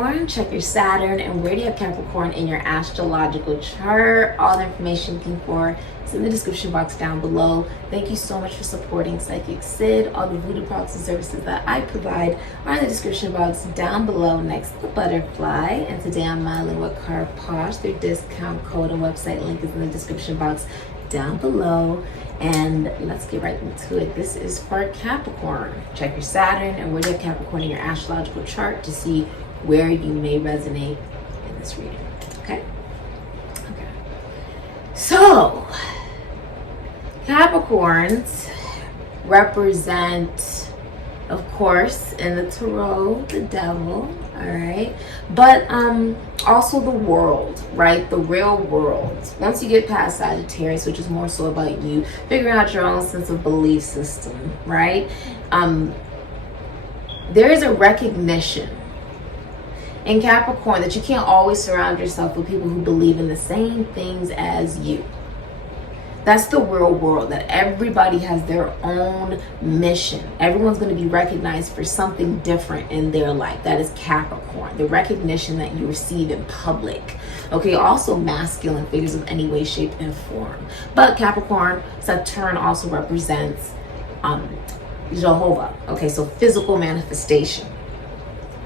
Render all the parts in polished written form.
Capricorn, check your Saturn and where do you have Capricorn in your astrological chart. All the information you're looking for is in the description box down below. Thank you so much for supporting Sikiksyd. All the voodoo products and services that I provide are in the description box down below next to the butterfly. And today I'm modeling with CASHAPP. Their discount code and website link is in the description box down below. And let's get right into it. This is for Capricorn. Check your Saturn and where you have Capricorn in your astrological chart to see where you may resonate in this reading. Okay? Okay. So, Capricorns represent, of course, in the tarot, the devil, all right? But also the world, right? The real world. Once you get past Sagittarius, which is more so about you figuring out your own sense of belief system, right? There is a recognition in Capricorn that you can't always surround yourself with people who believe in the same things as you. That's the real world, that everybody has their own mission. Everyone's going to be recognized for something different in their life. That is Capricorn, the recognition that you receive in public. Okay, also masculine figures of any way, shape, and form. But Capricorn, Saturn also represents Jehovah. Okay, so physical manifestation.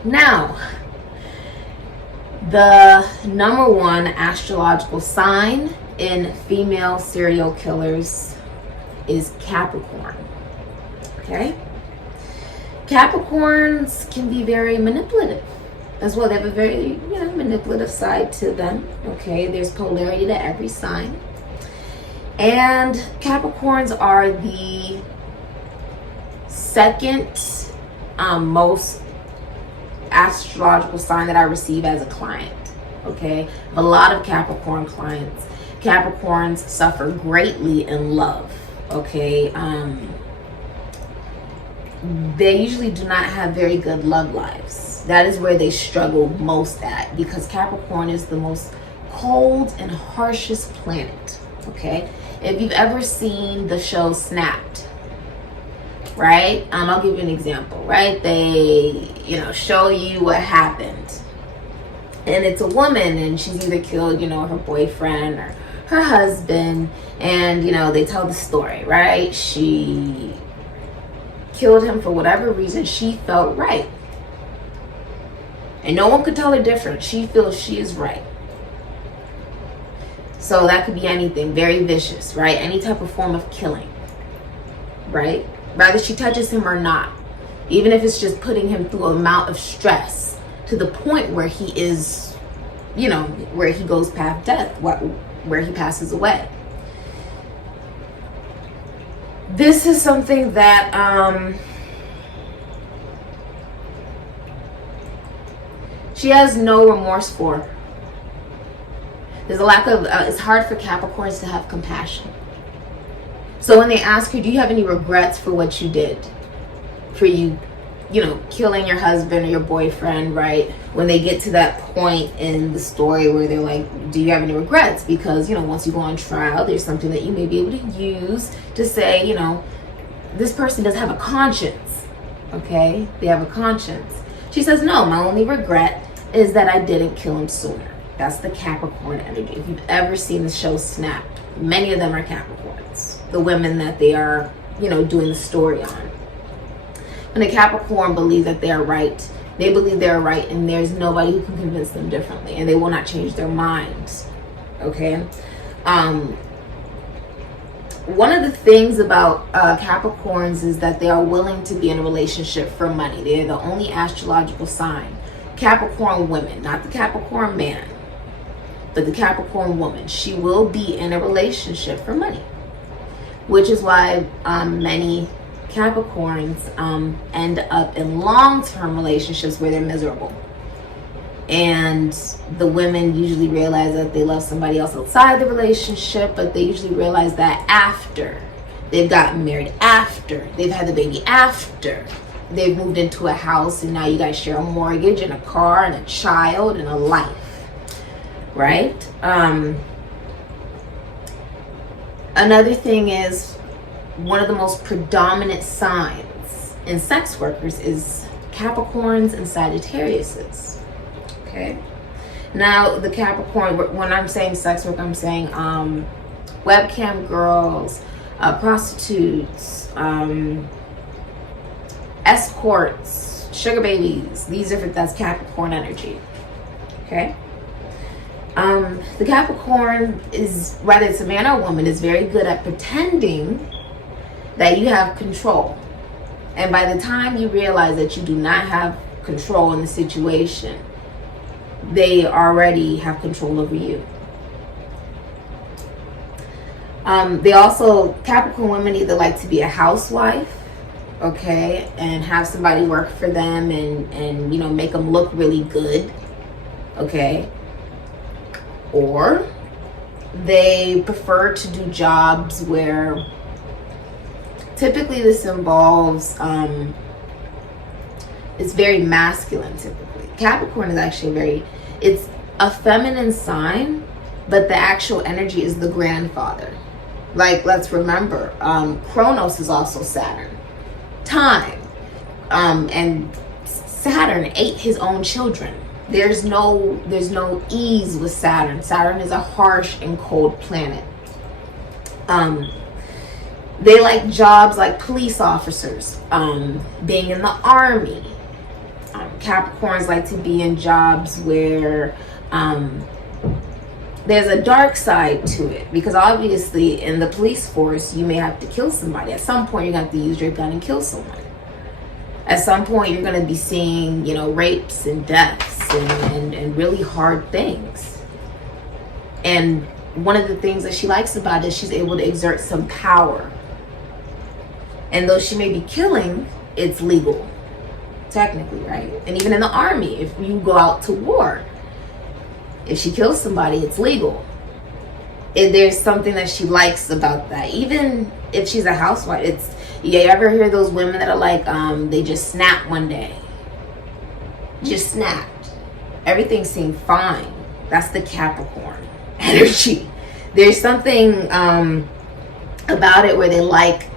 Now, the number one astrological sign in female serial killers is Capricorn. Okay? Capricorns can be very manipulative as well. They have a very, manipulative side to them. Okay? There's polarity to every sign. And Capricorns are the second most astrological sign that I receive as a client. Okay? A lot of Capricorn clients. Capricorns suffer greatly in love, okay? They usually do not have very good love lives. That is where they struggle most at, because Capricorn is the most cold and harshest planet, okay? If you've ever seen the show Snapped, right? I'll give you an example, right? They, show you what happened. And it's a woman and she's either killed, her boyfriend or her husband, and they tell the story, right? She killed him for whatever reason she felt right, and no one could tell her different. She feels she is right. So that could be anything, very vicious, right? Any type of form of killing, right? Whether she touches him or not, even if it's just putting him through an amount of stress to the point where he is, where he goes past death, where he passes away. This is something that she has no remorse for. There's a lack of, it's hard for Capricorns to have compassion. So when they ask her, do you have any regrets for what you did? For you, killing your husband or your boyfriend, right? When they get to that point in the story where they're like, do you have any regrets? Because, once you go on trial, there's something that you may be able to use to say, this person does have a conscience, okay? They have a conscience. She says, no, my only regret is that I didn't kill him sooner. That's the Capricorn energy. If you've ever seen the show Snapped, many of them are Capricorns. The women that they are, doing the story on. When a Capricorn believes that they are right, they believe they're right, and there's nobody who can convince them differently, and they will not change their minds. Okay? One of the things about Capricorns is that they are willing to be in a relationship for money. They are the only astrological sign. Capricorn women, not the Capricorn man, but the Capricorn woman. She will be in a relationship for money, which is why many Capricorns end up in long-term relationships where they're miserable. And the women usually realize that they love somebody else outside the relationship, but they usually realize that after they've gotten married, after they've had the baby, after they've moved into a house, and now you guys share a mortgage and a car and a child and a life, right? Another thing is, one of the most predominant signs in sex workers is Capricorns and Sagittariuses. Okay. Now, the Capricorn, when I'm saying sex work, I'm saying webcam girls, prostitutes, escorts, sugar babies. That's Capricorn energy. Okay. The Capricorn is, whether it's a man or a woman, is very good at pretending that you have control. And by the time you realize that you do not have control in the situation, they already have control over you. They also, Capricorn women either like to be a housewife, okay, and have somebody work for them and you know, make them look really good, okay, or they prefer to do jobs where typically this involves it's very masculine. Typically Capricorn is actually it's a feminine sign, but the actual energy is the grandfather. Like, let's remember, Kronos is also Saturn, time, and Saturn ate his own children. There's no ease with Saturn. Saturn is a harsh and cold planet. They like jobs like police officers, being in the army. Capricorns like to be in jobs where there's a dark side to it, because obviously in the police force you may have to kill somebody. At some point you're going to have to use your gun and kill someone. At some point you're going to be seeing, you know, rapes and deaths and really hard things. And one of the things that she likes about it is she's able to exert some power. And though she may be killing, it's legal, technically, right? And even in the army, if you go out to war, if she kills somebody, it's legal. There's something that she likes about that. Even if she's a housewife, you ever hear those women that are like, they just snapped one day. Just snapped. Everything seemed fine. That's the Capricorn energy. There's something about it where they like,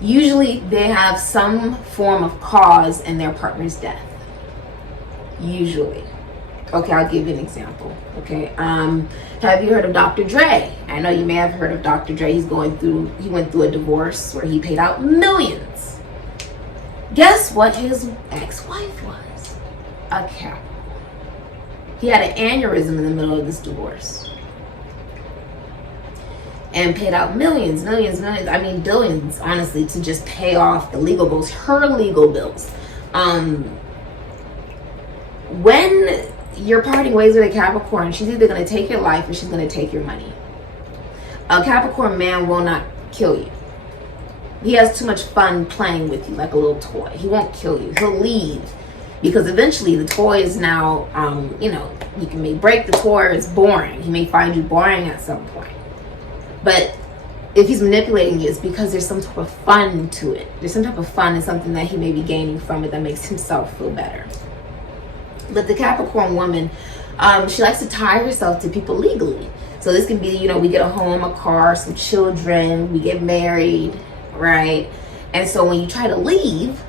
usually they have some form of cause in their partner's death. Usually. Okay, I'll give you an example. Okay, have you heard of Dr. Dre? I know you may have heard of Dr. Dre. He went through a divorce where he paid out millions. Guess what his ex-wife was? A Capricorn. He had an aneurysm in the middle of this divorce and paid out millions, I mean billions, honestly, to just pay off the legal bills, her legal bills. When you're parting ways with a Capricorn, she's either going to take your life or she's going to take your money. A Capricorn man will not kill you. He has too much fun playing with you like a little toy. He won't kill you. He'll leave, because eventually the toy is now, you know, you may break the toy, or it's boring. He may find you boring at some point. But if he's manipulating you, it's because there's some type of fun to it. There's some type of fun and something that he may be gaining from it that makes himself feel better. But the Capricorn woman, she likes to tie herself to people legally. So this can be, you know, we get a home, a car, some children, we get married, right? And so when you try to leave,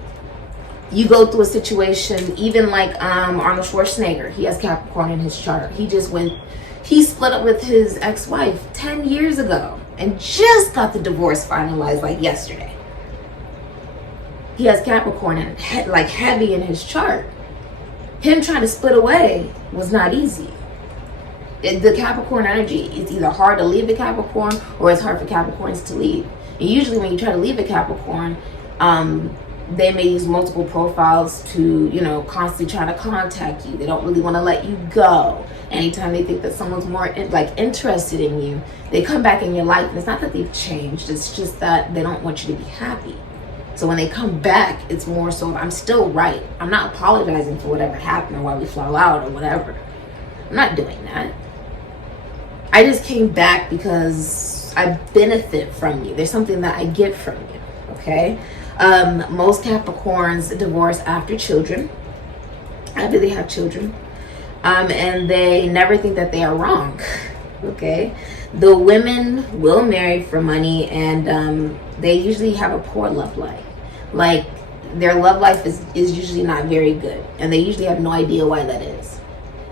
you go through a situation, even like Arnold Schwarzenegger. He has Capricorn in his chart. He split up with his ex-wife 10 years ago and just got the divorce finalized like yesterday. He has Capricorn in like heavy in his chart. Him trying to split away was not easy. The Capricorn energy, it's either hard to leave a Capricorn or it's hard for Capricorns to leave. And usually when you try to leave a Capricorn, they may use multiple profiles to, you know, constantly try to contact you. They don't really want to let you go. Anytime they think that someone's more interested in you, they come back in your life. And it's not that they've changed. It's just that they don't want you to be happy. So when they come back, it's more so, I'm still right. I'm not apologizing for whatever happened or why we fell out or whatever. I'm not doing that. I just came back because I benefit from you. There's something that I get from you, okay? Most Capricorns divorce after children, after they have children, and they never think that they are wrong, okay? The women will marry for money, and they usually have a poor love life. Like, their love life is usually not very good, and they usually have no idea why that is.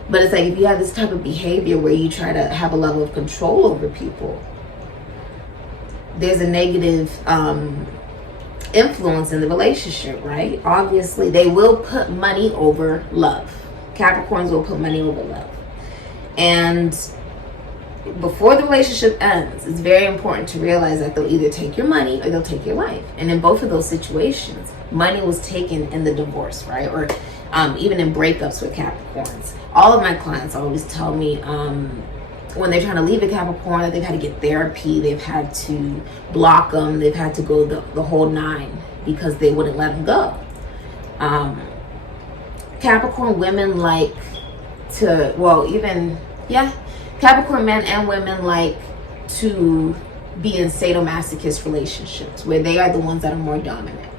But it's like, if you have this type of behavior where you try to have a level of control over people, there's a negative influence in the relationship, right? Obviously, they will put money over love. Capricorns will put money over love. And before the relationship ends, it's very important to realize that they'll either take your money or they'll take your life. And in both of those situations, money was taken in the divorce, right? Or even in breakups with Capricorns. All of my clients always tell me when they're trying to leave a Capricorn that they've had to get therapy, they've had to block them, they've had to go the whole nine because they wouldn't let them go. Capricorn women like to, Capricorn men and women like to be in sadomasochist relationships where they are the ones that are more dominant.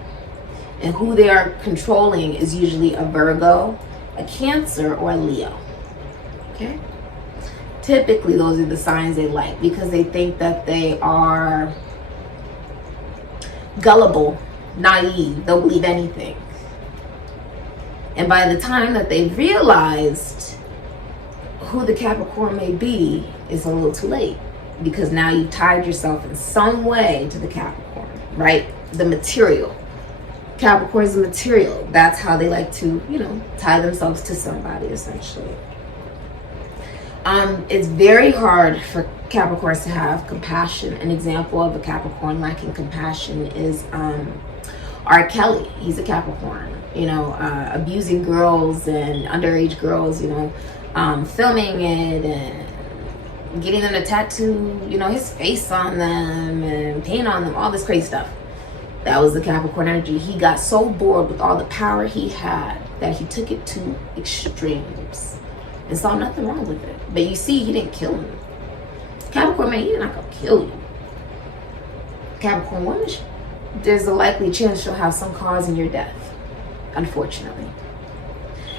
And who they are controlling is usually a Virgo, a Cancer, or a Leo. Okay? Typically, those are the signs they like because they think that they are gullible, naive. They'll believe anything. And by the time that they've realized who the Capricorn may be, it's a little too late, because now you've tied yourself in some way to the Capricorn, right? The material. Capricorn is the material. That's how they like to, tie themselves to somebody, essentially. It's very hard for Capricorns to have compassion. An example of a Capricorn lacking compassion is R. Kelly. He's a Capricorn, abusing girls and underage girls, filming it and getting them to tattoo, his face on them and paint on them, all this crazy stuff. That was the Capricorn energy. He got so bored with all the power he had that he took it to extremes and saw nothing wrong with it. But you see, he didn't kill him. Capricorn man, he's not gonna kill you. Capricorn woman, there's a likely chance she'll have some cause in your death, unfortunately.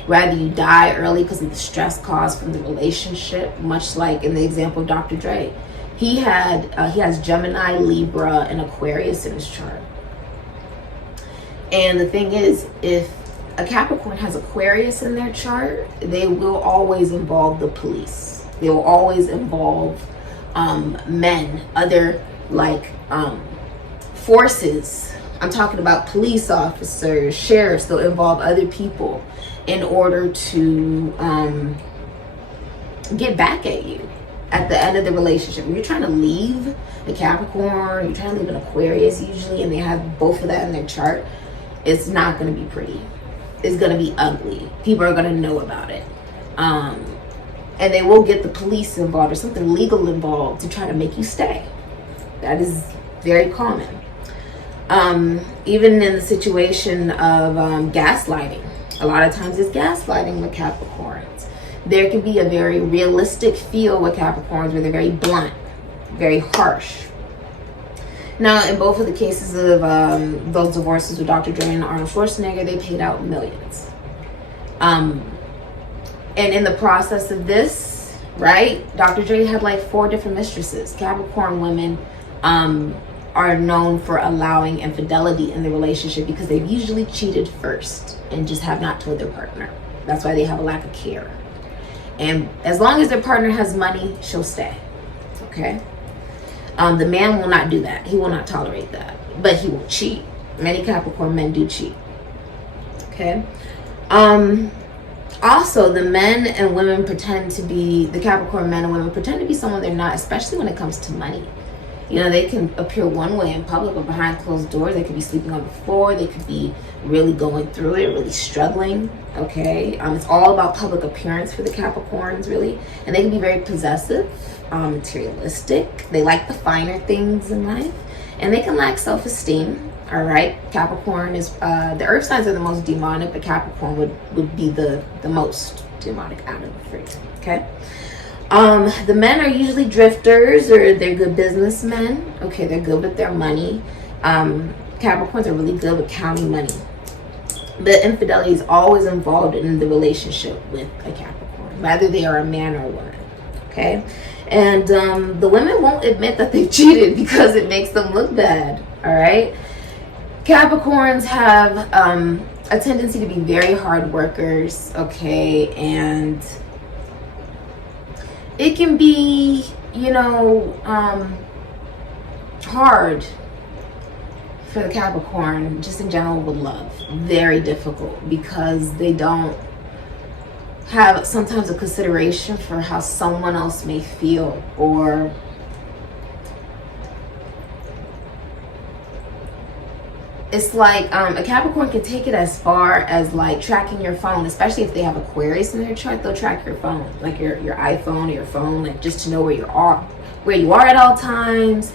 Rather you die early because of the stress caused from the relationship, much like in the example of Dr. Dre. He has Gemini, Libra, and Aquarius in his chart. And the thing is, if a Capricorn has Aquarius in their chart, they will always involve the police. They will always involve men, other forces. I'm talking about police officers, sheriffs. They'll involve other people in order to get back at you at the end of the relationship. When you're trying to leave the Capricorn, you're trying to leave an Aquarius usually, and they have both of that in their chart, it's not going to be pretty. It's going to be ugly. People are going to know about it. And they will get the police involved or something legal involved to try to make you stay. That is very common. Even in the situation of gaslighting. A lot of times it's gaslighting with Capricorns. There can be a very realistic feel with Capricorns where they're very blunt, very harsh. Now, in both of the cases of those divorces with Dr. Dre and Arnold Schwarzenegger, they paid out millions. And in the process of this, right, Dr. Dre had 4 different mistresses. Capricorn women are known for allowing infidelity in the relationship because they've usually cheated first and just have not told their partner. That's why they have a lack of care. And as long as their partner has money, she'll stay. Okay? The man will not do that. He will not tolerate that. But he will cheat. Many Capricorn men do cheat. Okay? Also, the men and women pretend to be, the Capricorn men and women pretend to be someone they're not, especially when it comes to money. They can appear one way in public, but behind closed doors, they could be sleeping on the floor. They could be really going through it, really struggling. Okay? It's all about public appearance for the Capricorns, really. And they can be very possessive, materialistic. They like the finer things in life. And they can lack self-esteem. All right? Capricorn is, the earth signs are the most demonic, but Capricorn would be the most demonic out of the 3. Okay? The men are usually drifters, or they're good businessmen. Okay, they're good with their money. Capricorns are really good with counting money. The infidelity is always involved in the relationship with a Capricorn, whether they are a man or a woman. Okay? And the women won't admit that they've cheated because it makes them look bad. All right? Capricorns have a tendency to be very hard workers, okay, and it can be, you know, hard for the Capricorn, just in general with love. Very difficult, because they don't have sometimes a consideration for how someone else may feel, or it's like a Capricorn can take it as far as like tracking your phone, especially if they have Aquarius in their chart. They'll track your phone, like your iPhone or your phone, like just to know where you are at all times.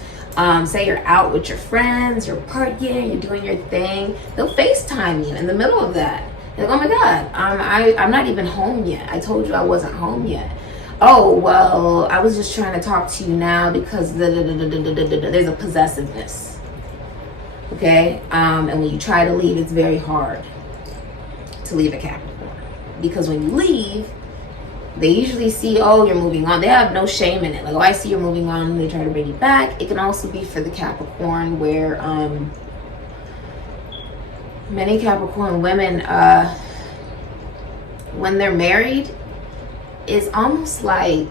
Say you're out with your friends, you're partying, you're doing your thing. They'll FaceTime you in the middle of that. Like, oh my God, I'm not even home yet. I told you I wasn't home yet. Oh, well, I was just trying to talk to you now because there's a possessiveness. Okay, and when you try to leave, it's very hard to leave a Capricorn, because when you leave, they usually see, oh, you're moving on. They have no shame in it. Like, oh, I see you're moving on, and they try to bring you back. It can also be for the Capricorn where many Capricorn women, when they're married, it's almost like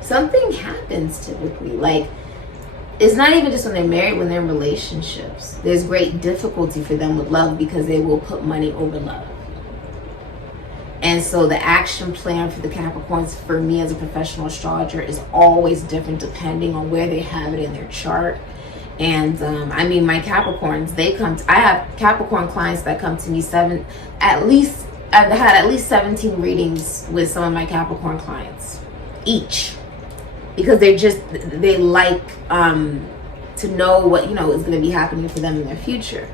something happens typically. Like, it's not even just when they're married, when they're in relationships. There's great difficulty for them with love, because they will put money over love. And so the action plan for the Capricorns, for me as a professional astrologer, is always different depending on where they have it in their chart. And I mean, my Capricorns, I have Capricorn clients that come to me I've had at least 17 readings with some of my Capricorn clients each. Because they like to know what, you know, is going to be happening for them in their future.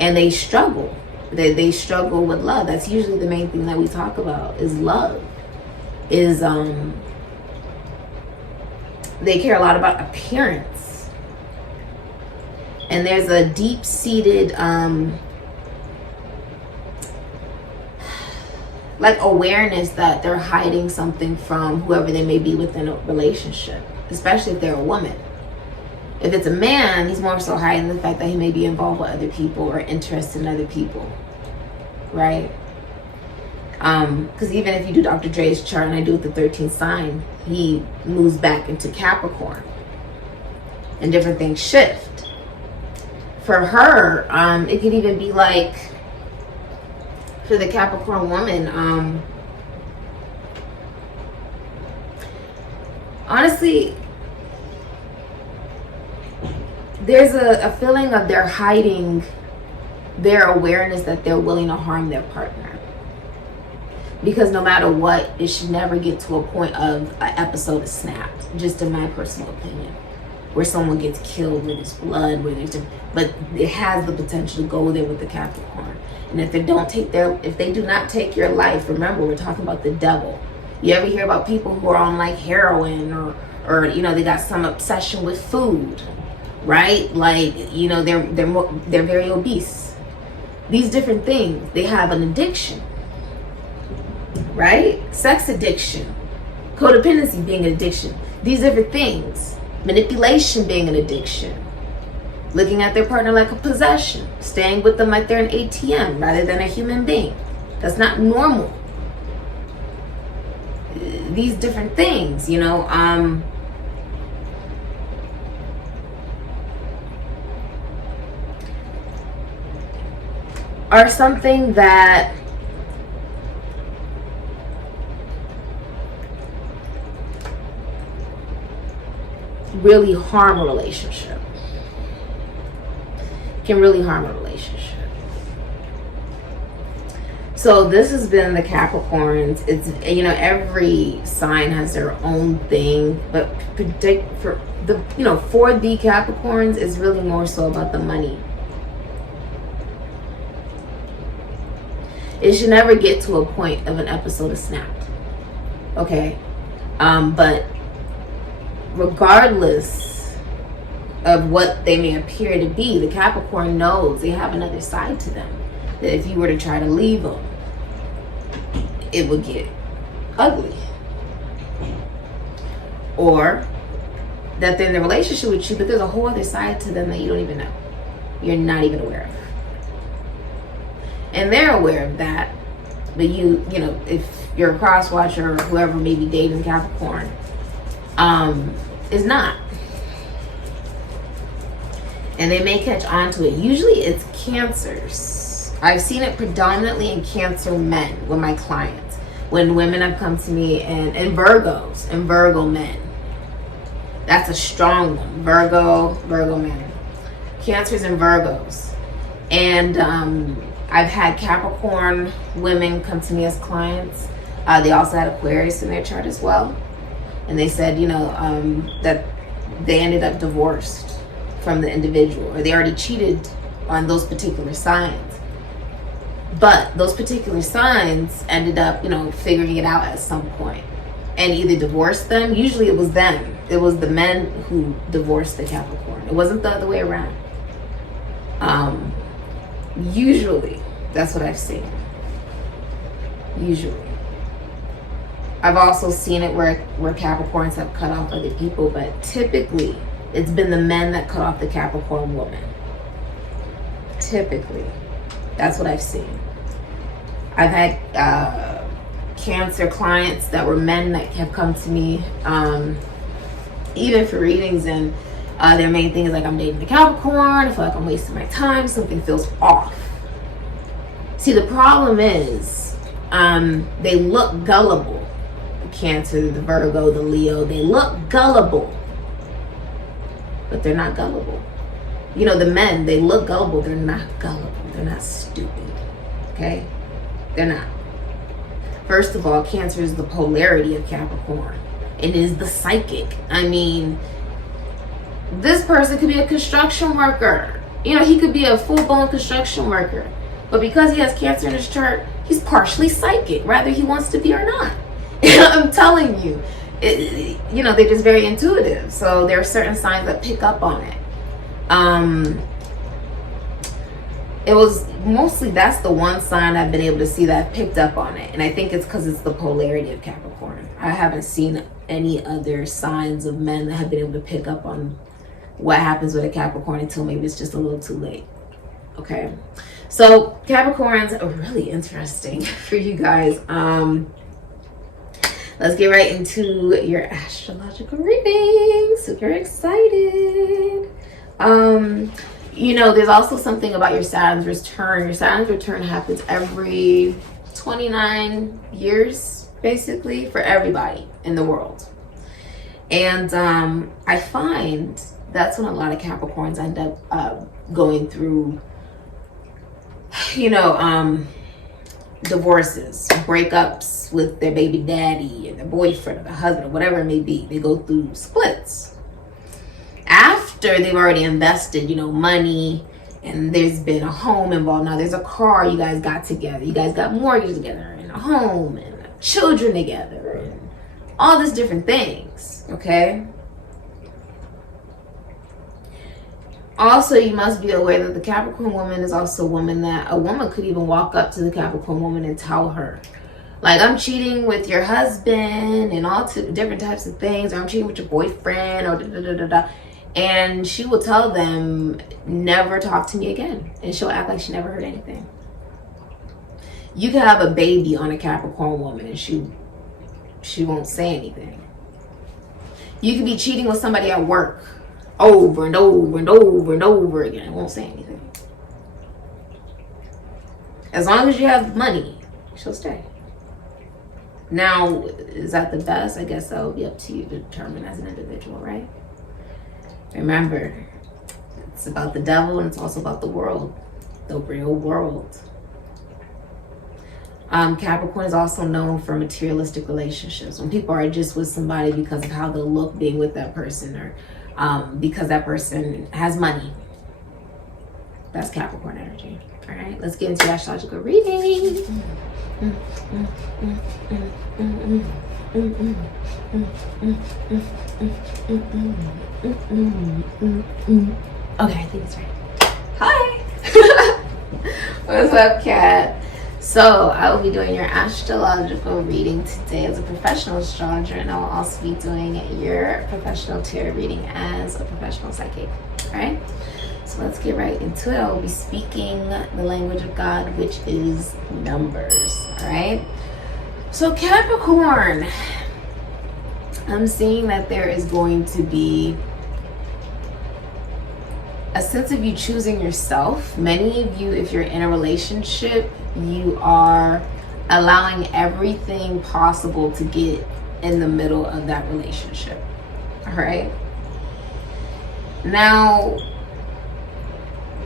And they struggle. They struggle with love. That's usually the main thing that we talk about, is love. Is they care a lot about appearance. And there's a deep-seated like awareness that they're hiding something from whoever they may be within a relationship, especially if they're a woman. If it's a man, he's more so hiding the fact that he may be involved with other people or interested in other people, right? Because even if you do Dr. Dre's chart, and I do with the 13th sign, he moves back into Capricorn, and different things shift. For her, it could even be like, for the Capricorn woman, honestly, there's a feeling of they're hiding their awareness that they're willing to harm their partner. Because no matter what, it should never get to a point of an episode is snapped, just in my personal opinion, where someone gets killed, where there's blood, but it has the potential to go there with the Capricorn. And if they do not take your life, remember, we're talking about the devil. You ever hear about people who are on like heroin, or you know, they got some obsession with food, right? Like, you know, they're very obese. These different things, they have an addiction, right? Sex addiction, codependency being an addiction. These different things, manipulation being an addiction. Looking at their partner like a possession, staying with them like they're an ATM rather than a human being. That's not normal. These different things, you know, are something that really harm a relationship. Can really harm a relationship. So this has been the Capricorns. It's, you know, every sign has their own thing, but for the Capricorns, it's really more so about the money. It should never get to a point of an episode of snapped. Okay, but regardless of what they may appear to be, the Capricorn knows they have another side to them, that if you were to try to leave them, it would get ugly. Or that they're in a relationship with you, but there's a whole other side to them that you don't even know. you're not even aware of. And they're aware of that, but you know, if you're a cross watcher or whoever may be dating Capricorn, is not. And they may catch on to it. Usually it's Cancers. I've seen it predominantly in Cancer men with my clients. When women have come to me, and Virgos and Virgo men. That's a strong one. Virgo men. Cancers and Virgos. And I've had Capricorn women come to me as clients. They also had Aquarius in their chart as well. And they said, you know, that they ended up divorced from the individual, or they already cheated on those particular signs. But those particular signs ended up, you know, figuring it out at some point and either divorced them. Usually it was them. It was the men who divorced the Capricorn. It wasn't the other way around. Usually, that's what I've seen. Usually. I've also seen it where Capricorns have cut off other people, but typically it's been the men that cut off the Capricorn woman. Typically. That's what I've seen. I've had Cancer clients that were men that have come to me, even for readings, and their main thing is like, I'm dating the Capricorn, I feel like I'm wasting my time, something feels off. See, the problem is they look gullible. The Cancer, the Virgo, the Leo, they look gullible, but they're not gullible. You know, the men, they look gullible, they're not gullible, they're not stupid, okay? They're not. First of all, Cancer is the polarity of Capricorn. It is the psychic. I mean, this person could be a construction worker. You know, he could be a full-blown construction worker. But because he has Cancer in his chart, he's partially psychic, whether he wants to be or not. I'm telling you. You know, they're just very intuitive. So there are certain signs that pick up on it. It was mostly, that's the one sign I've been able to see that picked up on it. And I think it's because it's the polarity of Capricorn. I haven't seen any other signs of men that have been able to pick up on what happens with a Capricorn until maybe it's just a little too late. Okay. So Capricorns are really interesting for you guys. Let's get right into your astrological reading. Super excited. You know, there's also something about your Saturn's return. Your Saturn's return happens every 29 years, basically, for everybody in the world. And I find that's when a lot of Capricorns end up going through, you know, divorces, breakups with their baby daddy and their boyfriend or their husband or whatever it may be. They go through splits after they've already invested, you know, money, and there's been a home involved. Now there's a car you guys got together. You guys got mortgage together and a home and children together and all these different things, okay? Also, you must be aware that the Capricorn woman is also a woman that a woman could even walk up to the Capricorn woman and tell her, like, I'm cheating with your husband and all different types of things, or I'm cheating with your boyfriend, or da-da-da-da-da. And she will tell them, never talk to me again. And she'll act like she never heard anything. You could have a baby on a Capricorn woman and she won't say anything. You could be cheating with somebody at work over and over and over and over again. Won't say anything. As long as you have money, she'll stay. Now, is that the best? I guess that will be up to you to determine as an individual, right? Remember, it's about the devil and it's also about the world, the real world. Capricorn is also known for materialistic relationships. When people are just with somebody because of how they look being with that person, or because that person has money. That's Capricorn energy. All right, let's get into astrological reading. Okay, I think it's right. Hi. What's up, cat? So I will be doing your astrological reading today as a professional astrologer, and I will also be doing your professional tarot reading as a professional psychic. All right. So let's get right into it. I will be speaking the language of God, which is numbers. All right. So Capricorn, I'm seeing that there is going to be a sense of you choosing yourself. Many of you, if you're in a relationship, you are allowing everything possible to get in the middle of that relationship. All right. Now,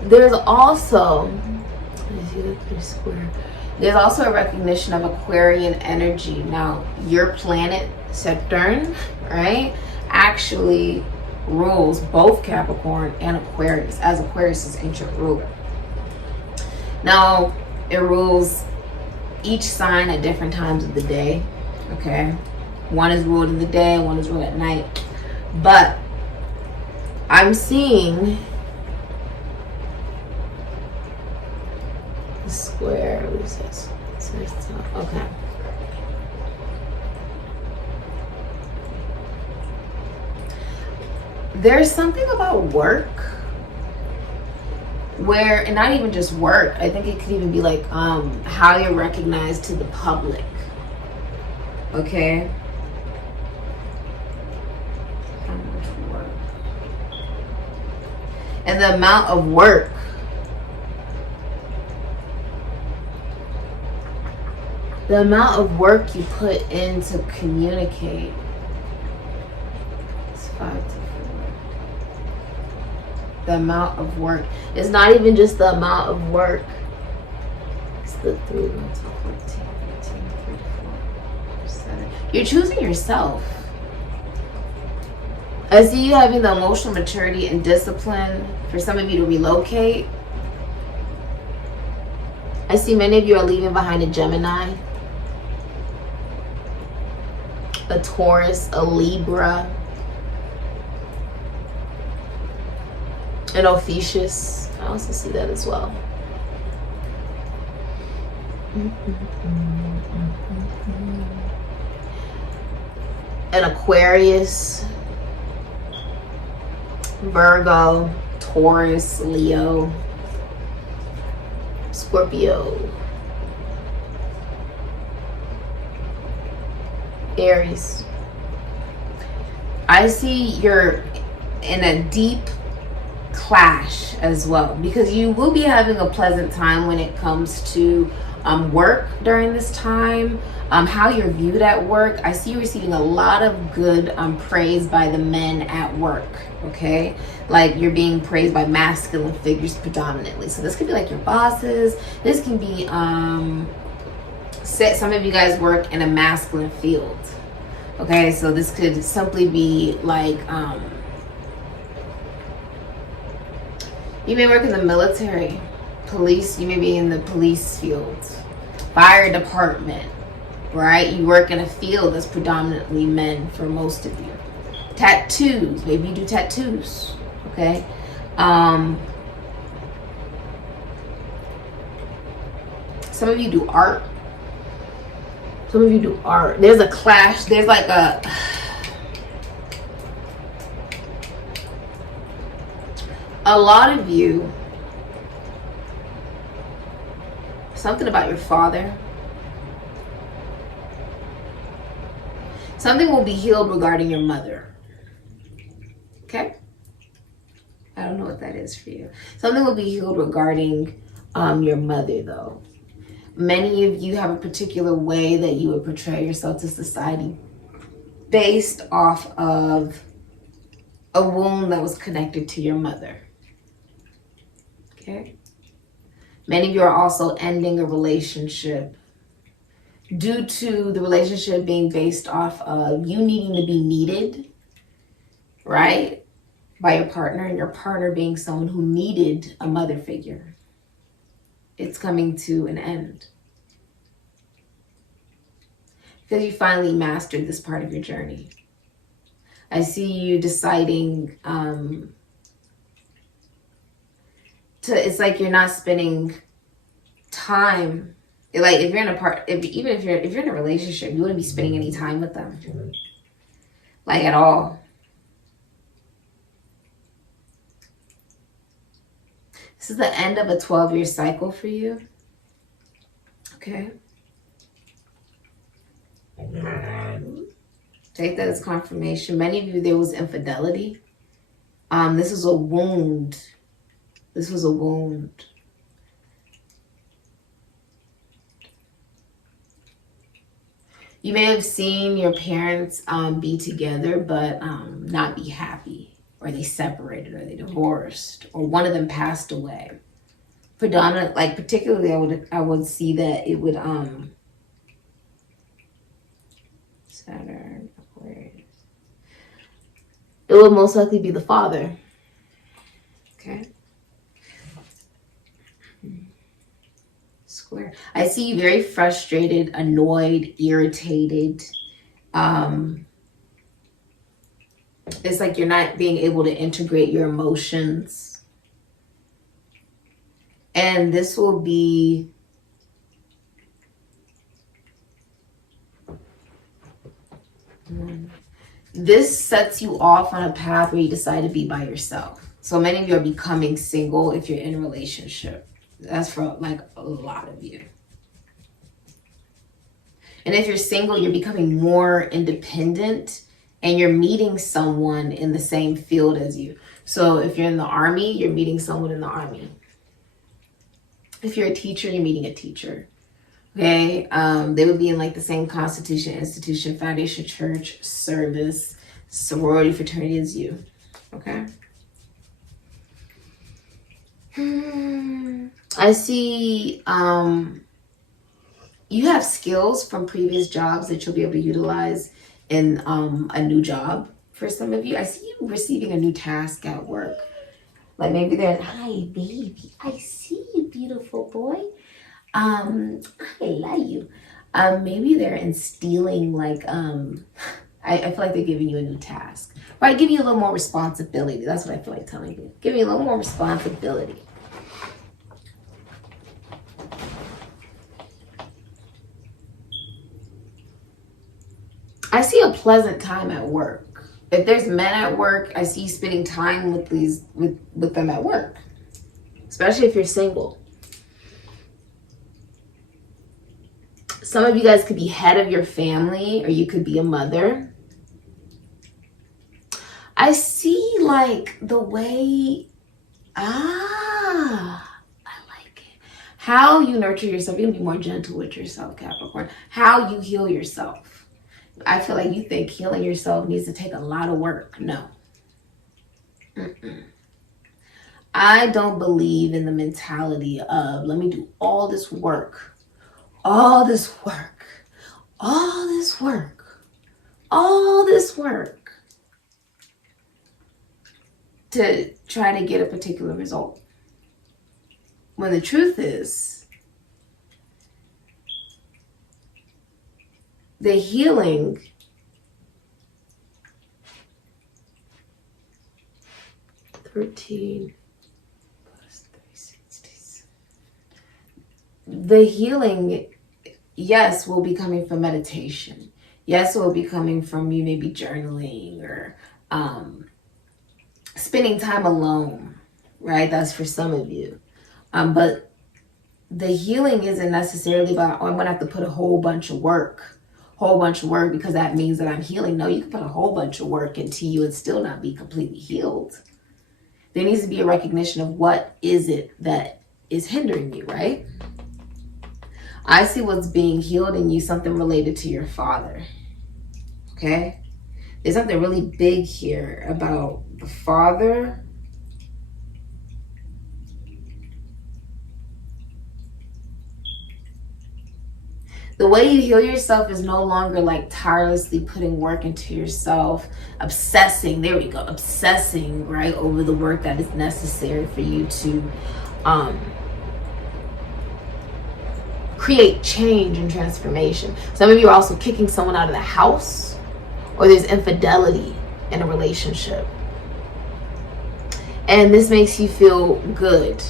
there's also a recognition of Aquarian energy. Now, your planet Saturn, right, actually rules both Capricorn and Aquarius, as Aquarius is ancient ruler. Now, it rules each sign at different times of the day. Okay, one is ruled in the day, one is ruled at night. But I'm seeing the square. What is this? Okay. There's something about work where, and not even just work, I think it could even be like how you're recognized to the public. Okay. How much work? And the amount of work you put in to communicate. It's 5 to 4. The amount of work. It's not even just the amount of work. It's the 3, 1, 2, 14, 15, 34, 7. You're choosing yourself. I see you having the emotional maturity and discipline for some of you to relocate. I see many of you are leaving behind a Gemini, a Taurus, a Libra, an Ophiuchus. I also see that as well. An Aquarius, Virgo, Taurus, Leo, Scorpio, Aries. I see you're in a deep clash as well, because you will be having a pleasant time when it comes to work during this time. How you're viewed at work. I see you receiving a lot of good praise by the men at work. Okay, like you're being praised by masculine figures predominantly. So this could be like your bosses. This can be some of you guys work in a masculine field. Okay, so this could simply be like you may work in the military, police. You may be in the police field, fire department, right? You work in a field that's predominantly men for most of you. Tattoos, maybe you do tattoos. Okay. Some of you do art. Some of you do art. There's a clash. There's like a lot of you, something about your father. Something will be healed regarding your mother. Okay? I don't know what that is for you. Something will be healed regarding your mother, though. Many of you have a particular way that you would portray yourself to society based off of a wound that was connected to your mother. Okay? Many of you are also ending a relationship due to the relationship being based off of you needing to be needed, right, by your partner, and your partner being someone who needed a mother figure. It's coming to an end because you finally mastered this part of your journey. I see you deciding it's like you're not spending time. Like if you're in if you're in a relationship, you wouldn't be spending any time with them, like at all. This is the end of a 12-year cycle for you. Okay. Take that as confirmation. Many of you, there was infidelity. This is a wound. This was a wound. You may have seen your parents be together, but not be happy, or they separated, or they divorced, or one of them passed away. Predominant, like particularly, I would see that it would Saturn, Aquarius. It would most likely be the father. Okay. Square. I see you very frustrated, annoyed, irritated. It's like you're not being able to integrate your emotions. And this will be this sets you off on a path where you decide to be by yourself. So many of you are becoming single if you're in a relationship. That's for like a lot of you. And if you're single, you're becoming more independent and you're meeting someone in the same field as you. So if you're in the army, you're meeting someone in the army. If you're a teacher, you're meeting a teacher. Okay, they would be in like the same constitution, institution, foundation, church, service, sorority, fraternity as you. Okay. I see you have skills from previous jobs that you'll be able to utilize in a new job. For some of you, I see you receiving a new task at work. Like maybe they're, hi baby, I see you, beautiful boy. I love you. Maybe they're instilling like I feel like they're giving you a new task. Right, giving you a little more responsibility. That's what I feel like telling you. Giving you a little more responsibility. I see a pleasant time at work. If there's men at work, I see you spending time with with them at work. Especially if you're single. Some of you guys could be head of your family, or you could be a mother. I see like the way, I like it. How you nurture yourself. You're gonna be more gentle with yourself, Capricorn. How you heal yourself. I feel like you think healing yourself needs to take a lot of work. No. I don't believe in the mentality of, let me do all this work, all this work, all this work, all this work to try to get a particular result. When the truth is, the healing the healing, yes, will be coming from meditation. Yes, it will be coming from you maybe journaling or spending time alone, right? That's for some of you. But the healing isn't necessarily about, oh, I'm going to have to put a whole bunch of work because that means that I'm healing. No, you can put a whole bunch of work into you and still not be completely healed. There needs to be a recognition of what is it that is hindering you, right? I see what's being healed in you, something related to your father. Okay? There's something really big here about the father. The way you heal yourself is no longer like tirelessly putting work into yourself, obsessing, there we go, obsessing, right, over the work that is necessary for you to create change and transformation. Some of you are also kicking someone out of the house, or there's infidelity in a relationship. And this makes you feel good.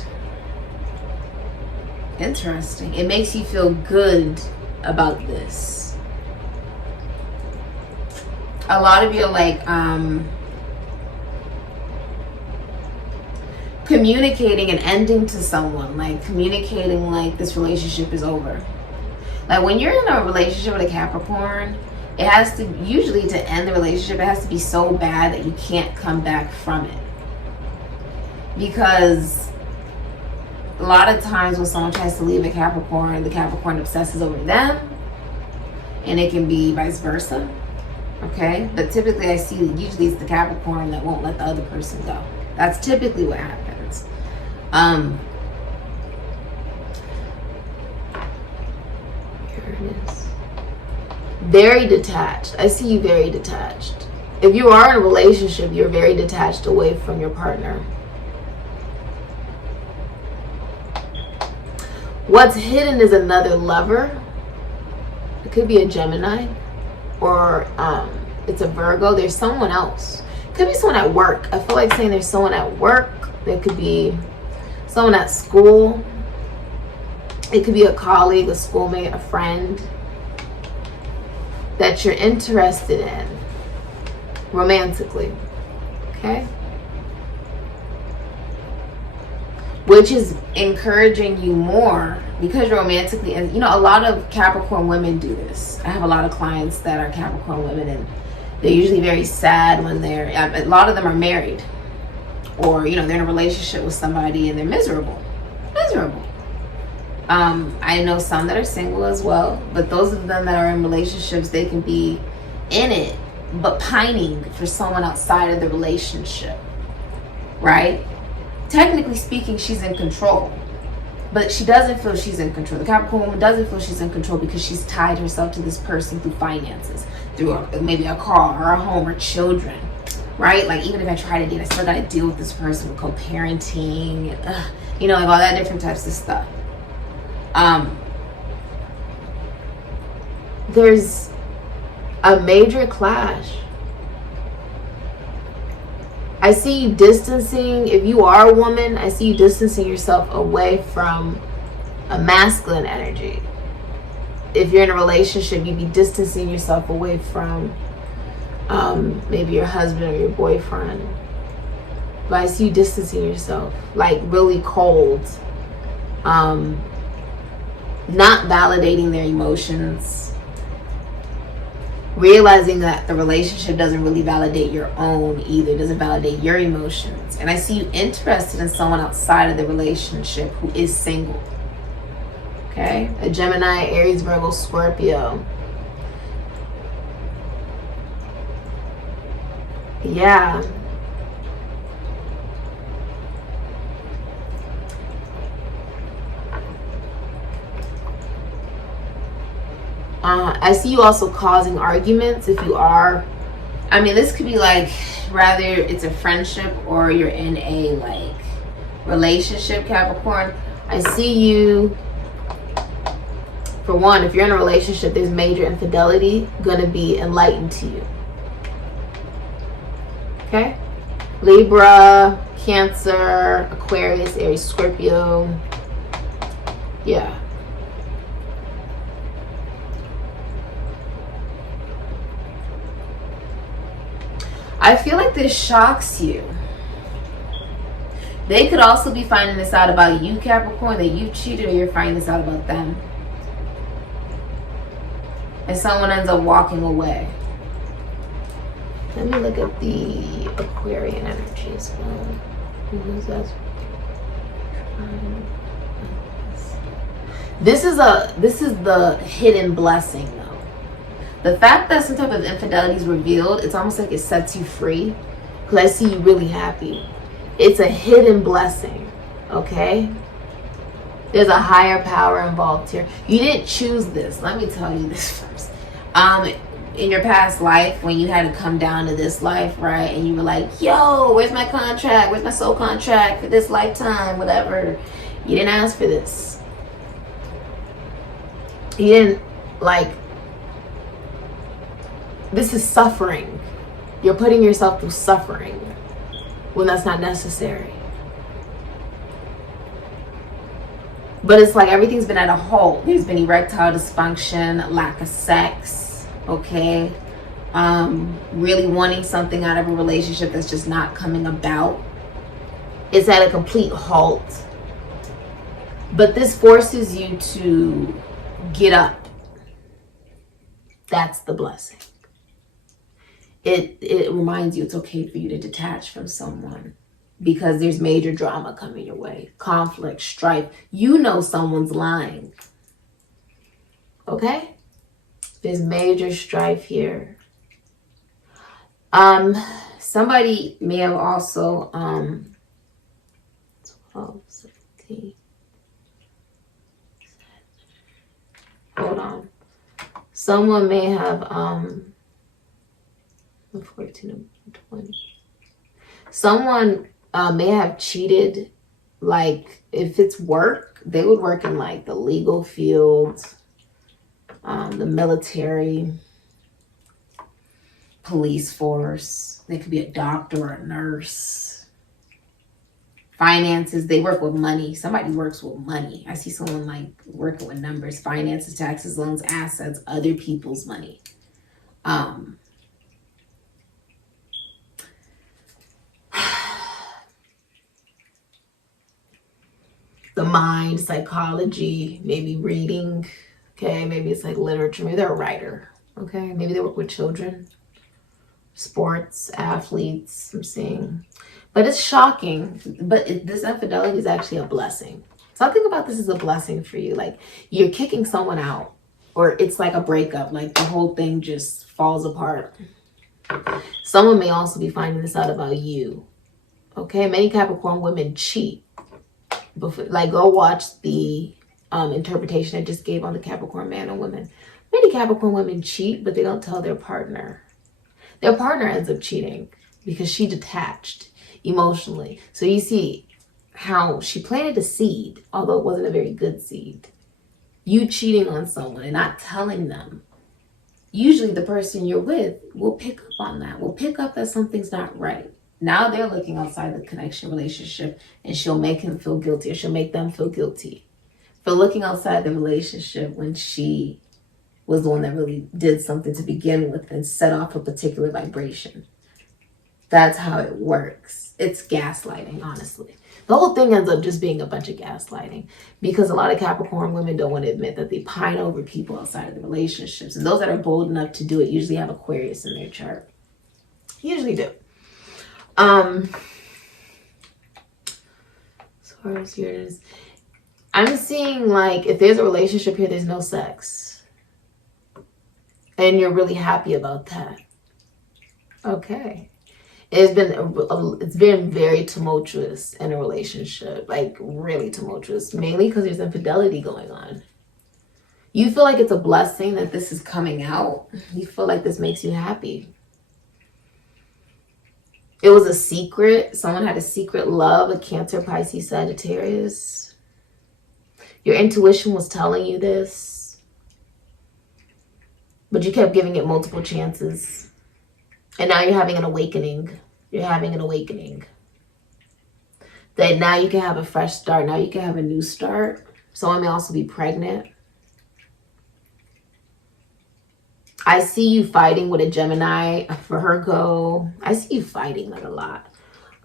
Interesting. It makes you feel good about this. A lot of you are like communicating and ending to someone, like communicating like this relationship is over. Like when you're in a relationship with a Capricorn, it has to, usually to end the relationship, it has to be so bad that you can't come back from it. Because a lot of times when someone tries to leave a Capricorn, the Capricorn obsesses over them, and it can be vice versa. Okay, but typically I see that usually it's the Capricorn that won't let the other person go. That's typically what happens. Here it is. Very detached. I see you very detached. If you are in a relationship, you're very detached away from your partner. What's hidden is another lover. It could be a Gemini, or it's a Virgo. There's someone else. It could be someone at work. I feel like saying there's someone at work. There could be someone at school. It could be a colleague, a schoolmate, a friend that you're interested in romantically. Okay? Which is encouraging you more because you're romantically, and you know, a lot of Capricorn women do this. I have a lot of clients that are Capricorn women, and they're usually very sad when a lot of them are married, or you know, they're in a relationship with somebody and they're miserable. I know some that are single as well, but those of them that are in relationships, they can be in it but pining for someone outside of the relationship, right? Technically speaking, she's in control, but she doesn't feel she's in control. The Capricorn woman doesn't feel she's in control because she's tied herself to this person through finances, through maybe a car or a home or children, right? Like even if I try to date, I still got to deal with this person with co-parenting, you know, like all that different types of stuff. There's a major clash. I see you distancing, if you are a woman, I see you distancing yourself away from a masculine energy. If you're in a relationship, you'd be distancing yourself away from maybe your husband or your boyfriend. But I see you distancing yourself, like really cold. Not validating their emotions. Realizing that the relationship doesn't really validate your own either. It doesn't validate your emotions. And I see you interested in someone outside of the relationship who is single. Okay? A Gemini, Aries, Virgo, Scorpio. Yeah. I see you also causing arguments if you are. I mean, this could be like, rather it's a friendship or you're in a like relationship, Capricorn. I see you, for one, if you're in a relationship, there's major infidelity gonna be enlightened to you. Okay? Libra, Cancer, Aquarius, Aries, Scorpio. Yeah. I feel like this shocks you. They could also be finding this out about you, Capricorn, that you cheated, or you're finding this out about them. And someone ends up walking away. Let me look at the Aquarian energy as well. Who is that? This is the hidden blessing, though. The fact that some type of infidelity is revealed, it's almost like it sets you free. Because I see you really happy. It's a hidden blessing, okay? There's a higher power involved here. You didn't choose this. Let me tell you this first. In your past life, when you had to come down to this life, right? And you were like, yo, where's my contract? Where's my soul contract for this lifetime? Whatever. You didn't ask for this. You didn't, like, this is suffering. You're putting yourself through suffering when that's not necessary. But it's like everything's been at a halt. There's been erectile dysfunction, lack of sex, okay? Really wanting something out of a relationship that's just not coming about. It's at a complete halt. But this forces you to get up. That's the blessing. It reminds you it's okay for you to detach from someone because there's major drama coming your way. Conflict, strife. You know someone's lying. Okay? There's major strife here. Somebody may have also 12, 17. Hold on. Someone may have 14 and 20. Someone may have cheated. Like, if it's work, they would work in like the legal field, the military, police force. They could be a doctor or a nurse. Finances, they work with money. Somebody works with money. I see someone like working with numbers, finances, taxes, loans, assets, other people's money. The mind, psychology, maybe reading, okay? Maybe it's like literature. Maybe they're a writer, okay? Maybe they work with children, sports, athletes, I'm seeing. But it's shocking. But this infidelity is actually a blessing. Something about this is a blessing for you. Like, you're kicking someone out, or it's like a breakup. Like, the whole thing just falls apart. Someone may also be finding this out about you, okay? Many Capricorn women cheat. Like, go watch the interpretation I just gave on the Capricorn man and women. Many Capricorn women cheat, but they don't tell their partner. Their partner ends up cheating because she detached emotionally. So you see how she planted a seed, although it wasn't a very good seed. You cheating on someone and not telling them. Usually the person you're with will pick up on that. Will pick up that something's not right. Now they're looking outside the connection relationship, and she'll make him feel guilty, or she'll make them feel guilty for looking outside the relationship when she was the one that really did something to begin with and set off a particular vibration. That's how it works. It's gaslighting, honestly. The whole thing ends up just being a bunch of gaslighting because a lot of Capricorn women don't want to admit that they pine over people outside of the relationships. And those that are bold enough to do it usually have Aquarius in their chart. Usually do. As far as yours, I'm seeing like if there's a relationship here, there's no sex. And you're really happy about that. Okay. It's been very tumultuous in a relationship, like really tumultuous, mainly because there's infidelity going on. You feel like it's a blessing that this is coming out. You feel like this makes you happy. It was a secret. Someone had a secret love, a Cancer, Pisces, Sagittarius. Your intuition was telling you this, but you kept giving it multiple chances. And now you're having an awakening. You're having an awakening. That now you can have a fresh start. Now you can have a new start. Someone may also be pregnant. I see you fighting with a Gemini, a Virgo. I see you fighting like a lot.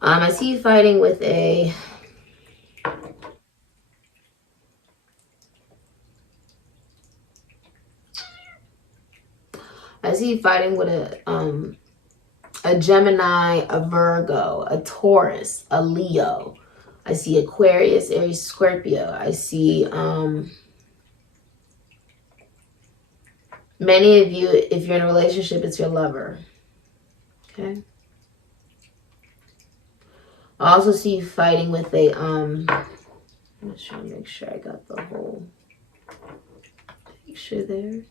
I see you fighting with a... I see you fighting with a Gemini, a Virgo, a Taurus, a Leo. I see Aquarius, Aries, Scorpio. I see many of you, if you're in a relationship, it's your lover. Okay. I also see you fighting with a I'm just trying to make sure I got the whole picture there.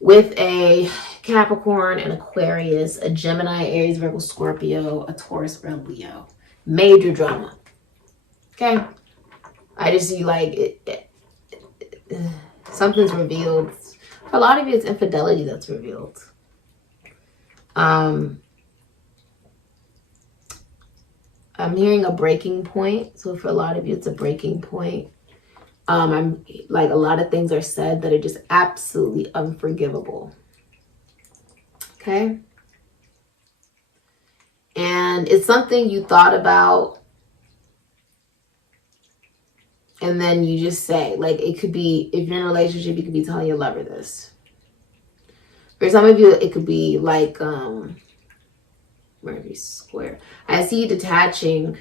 With a Capricorn, an Aquarius, a Gemini, Aries, Virgo, Scorpio, a Taurus, or a Leo. Major drama. Okay? I just see like something's revealed. For a lot of you, it's infidelity that's revealed. I'm hearing a breaking point. So for a lot of you, it's a breaking point. I'm like a lot of things are said that are just absolutely unforgivable. Okay. And it's something you thought about, and then you just say, like, it could be, if you're in a relationship, you could be telling your lover this. For some of you, it could be like, Mercury square. I see you detaching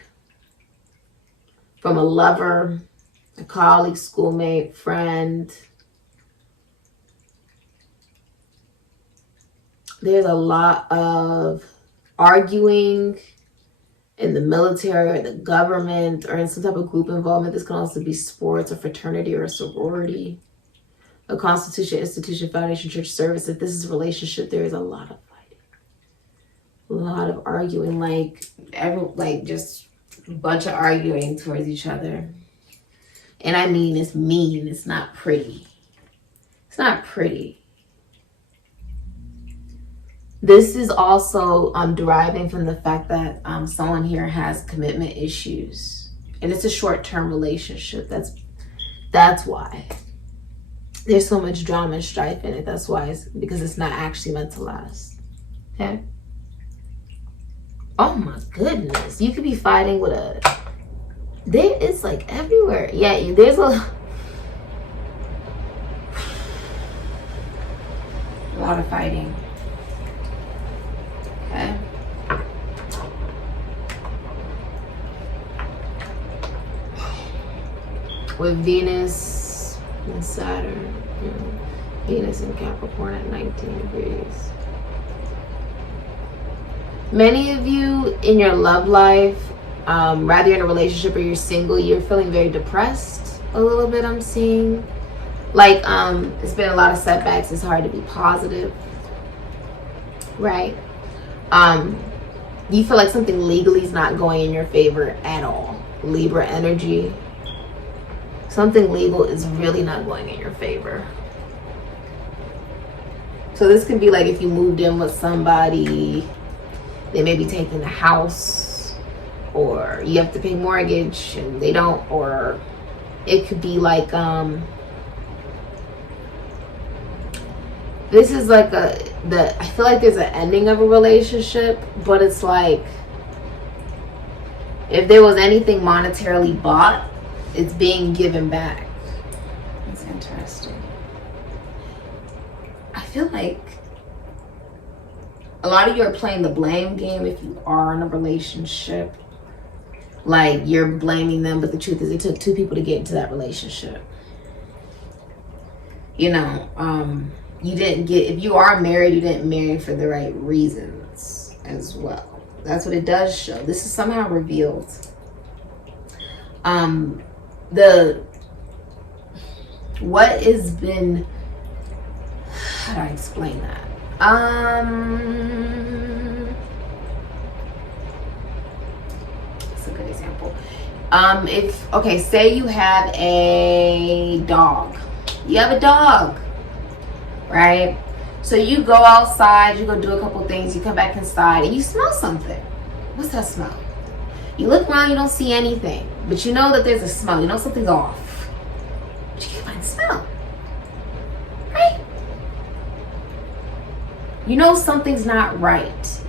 from a lover, a colleague, schoolmate, friend. There's a lot of arguing in the military or the government or in some type of group involvement. This can also be sports or fraternity or a sorority, a constitution, institution, foundation, church, service. If this is a relationship, there is a lot of fighting, a lot of arguing, like just a bunch of arguing towards each other. And I mean, it's mean. It's not pretty. It's not pretty. This is also deriving from the fact that someone here has commitment issues, and it's a short-term relationship. That's why there's so much drama and strife in it. That's why, because it's not actually meant to last. Okay. Oh my goodness, you could be fighting with it's like everywhere. Yeah, there's a lot of fighting. Okay. With Venus and Saturn, Venus and Capricorn at 19 degrees. Many of you in your love life, rather you're in a relationship or you're single, you're feeling very depressed a little bit, I'm seeing. Like, it's been a lot of setbacks. It's hard to be positive, right? You feel like something legally is not going in your favor at all. Libra energy. Something legal is really not going in your favor. So this can be like if you moved in with somebody, they may be taking the house, or you have to pay mortgage and they don't, or it could be like, this is like I feel like there's an ending of a relationship, but it's like, if there was anything monetarily bought, it's being given back. That's interesting. I feel like a lot of you are playing the blame game if you are in a relationship. Like, you're blaming them, but the truth is it took two people to get into that relationship. You know, you didn't get, if you are married, you didn't marry for the right reasons as well. That's what it does show. This is somehow revealed. What has been, how do I explain that? That's a good example. Okay, say you have a dog. You have a dog, right? So you go outside, you go do a couple things, you come back inside, and you smell something. What's that smell? You look around, you don't see anything, but you know that there's a smell. You know something's off, but you can't find the smell, right? You know something's not right.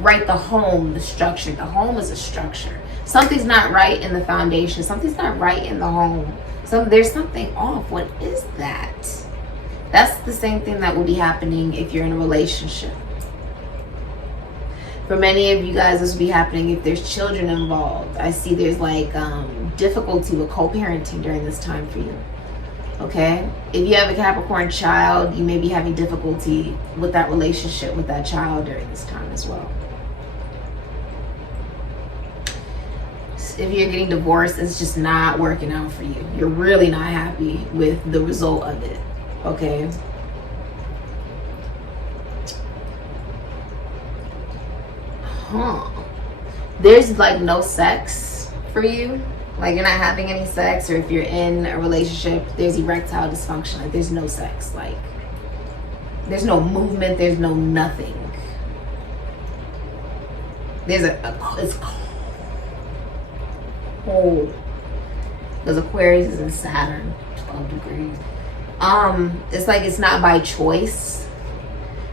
Right, the home, the structure. The home is a structure. Something's not right in the foundation. Something's not right in the home. There's something off. What is that? That's the same thing that will be happening if you're in a relationship. For many of you guys, this will be happening if there's children involved. I see there's like difficulty with co-parenting during this time for you. Okay? If you have a Capricorn child, you may be having difficulty with that relationship with that child during this time as well. If you're getting divorced, it's just not working out for you. You're really not happy with the result of it. Okay? There's like no sex for you. Like, you're not having any sex, or if you're in a relationship, there's erectile dysfunction. Like, there's no sex. Like, there's no movement. There's no nothing. There's it's cold. Because Aquarius is in Saturn, 12 degrees. It's like it's not by choice.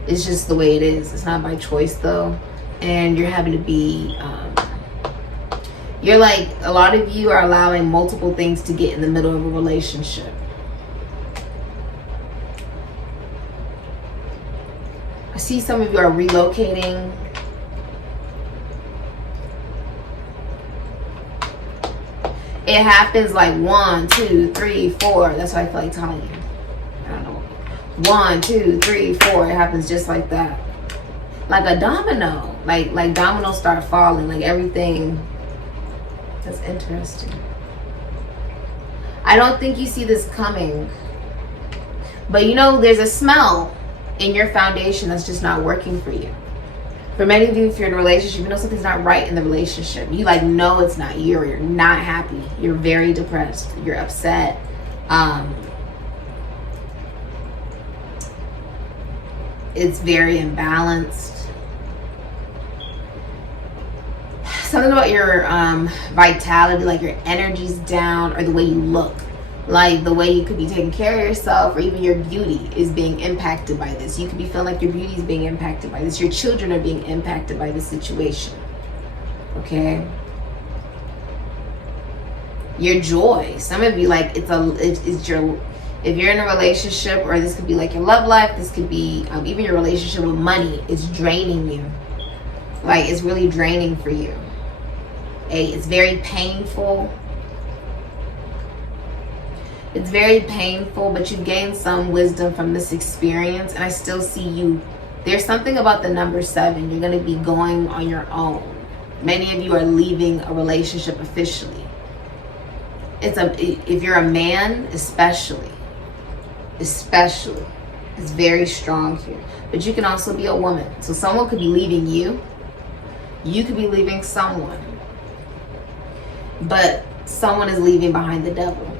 It's just the way it is. It's not by choice though. And you're having to be, you're like, a lot of you are allowing multiple things to get in the middle of a relationship. I see some of you are relocating. It happens like 1, 2, 3, 4. That's what I feel like telling you. I don't know. 1, 2, 3, 4. It happens just like that. Like a domino. Like dominoes start falling. Like everything. That's interesting. I don't think you see this coming. But you know, there's a smell in your foundation that's just not working for you. For many of you, if you're in a relationship, you know something's not right in the relationship. You like know it's not you, or you're not happy. You're very depressed. You're upset. It's very imbalanced. Something about your vitality, like your energy's down, or the way you look. Like the way you could be taking care of yourself, or even your beauty is being impacted by this. You could be feeling like your beauty is being impacted by this. Your children are being impacted by this situation. Okay? Your joy. Some of you, like, it's your, if you're in a relationship, or this could be like your love life, this could be even your relationship with money, it's draining you. Like, it's really draining for you. It's very painful. It's very painful, but you gain some wisdom from this experience. And I still see you. There's something about the number 7. You're going to be going on your own. Many of you are leaving a relationship officially. If you're a man, especially, it's very strong here. But you can also be a woman. So someone could be leaving you. You could be leaving someone. But someone is leaving behind the devil.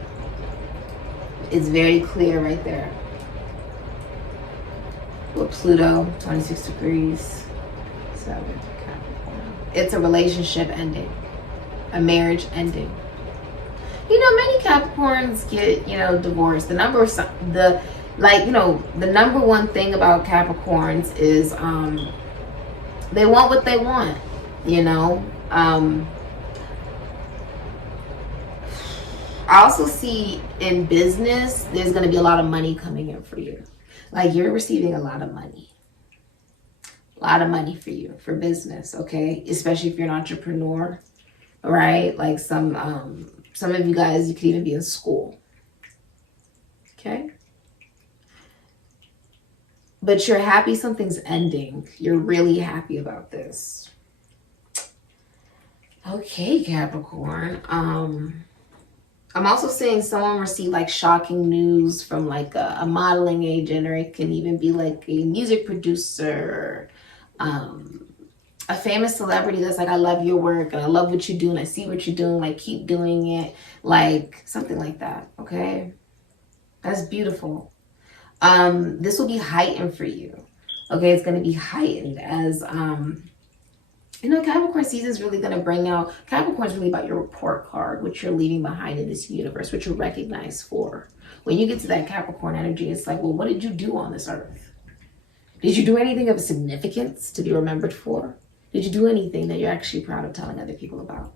It's very clear right there. With Pluto, 26 degrees, 7, Capricorn. It's a relationship ending, a marriage ending. You know, many Capricorns get, you know, divorced. The number one thing about Capricorns is they want what they want, you know. I also see in business, there's going to be a lot of money coming in for you. Like, you're receiving a lot of money. A lot of money for you, for business, okay? Especially if you're an entrepreneur, right? Like some of you guys, you could even be in school, okay? But you're happy something's ending. You're really happy about this. Okay, Capricorn. I'm also seeing someone receive like shocking news from like a modeling agent, or it can even be like a music producer, a famous celebrity that's like, I love your work and I love what you do and I see what you're doing, like keep doing it, like something like that, okay? That's beautiful. This will be heightened for you, okay? It's going to be heightened as, you know, Capricorn season is really going to bring out, Capricorn is really about your report card, what you're leaving behind in this universe, what you're recognized for. When you get to that Capricorn energy, it's like, well, what did you do on this earth? Did you do anything of significance to be remembered for? Did you do anything that you're actually proud of telling other people about?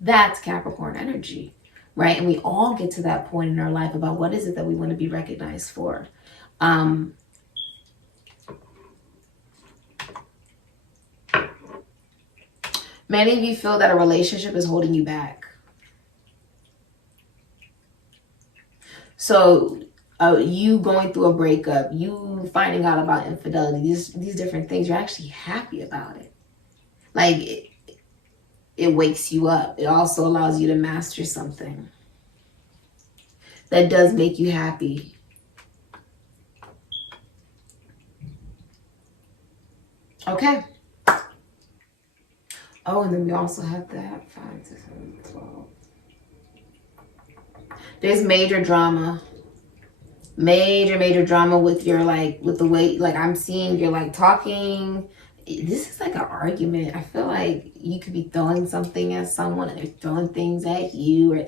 That's Capricorn energy, right? And we all get to that point in our life about what is it that we want to be recognized for. Many of you feel that a relationship is holding you back. So you going through a breakup, you finding out about infidelity, these different things, you're actually happy about it. Like it wakes you up. It also allows you to master something that does make you happy. Okay. Oh, and then we also have that 5, 6, 7, 12. There's major drama. Major drama with your, like, with the way, like, I'm seeing you're, like, talking. This is like an argument. I feel like you could be throwing something at someone and they're throwing things at you. Or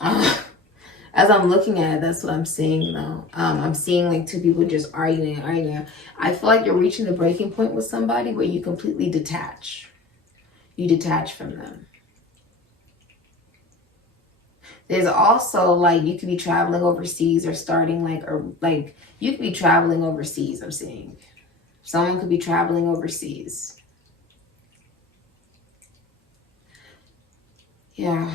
I As I'm looking at it, that's what I'm seeing though. I'm seeing like two people just arguing. I feel like you're reaching the breaking point with somebody where you completely detach. You detach from them. There's also like you could be traveling overseas or starting like you could be traveling overseas, I'm seeing. Someone could be traveling overseas. Yeah.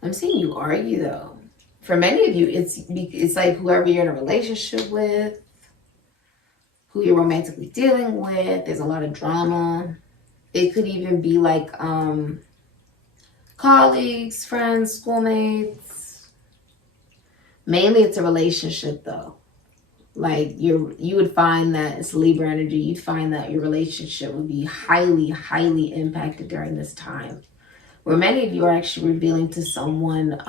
I'm seeing you argue though. For many of you, it's like whoever you're in a relationship with, who you're romantically dealing with, there's a lot of drama. It could even be like colleagues, friends, schoolmates. Mainly it's a relationship though. Like you would find that it's Libra energy. You'd find that your relationship would be highly, highly impacted during this time. Where many of you are actually revealing to someone,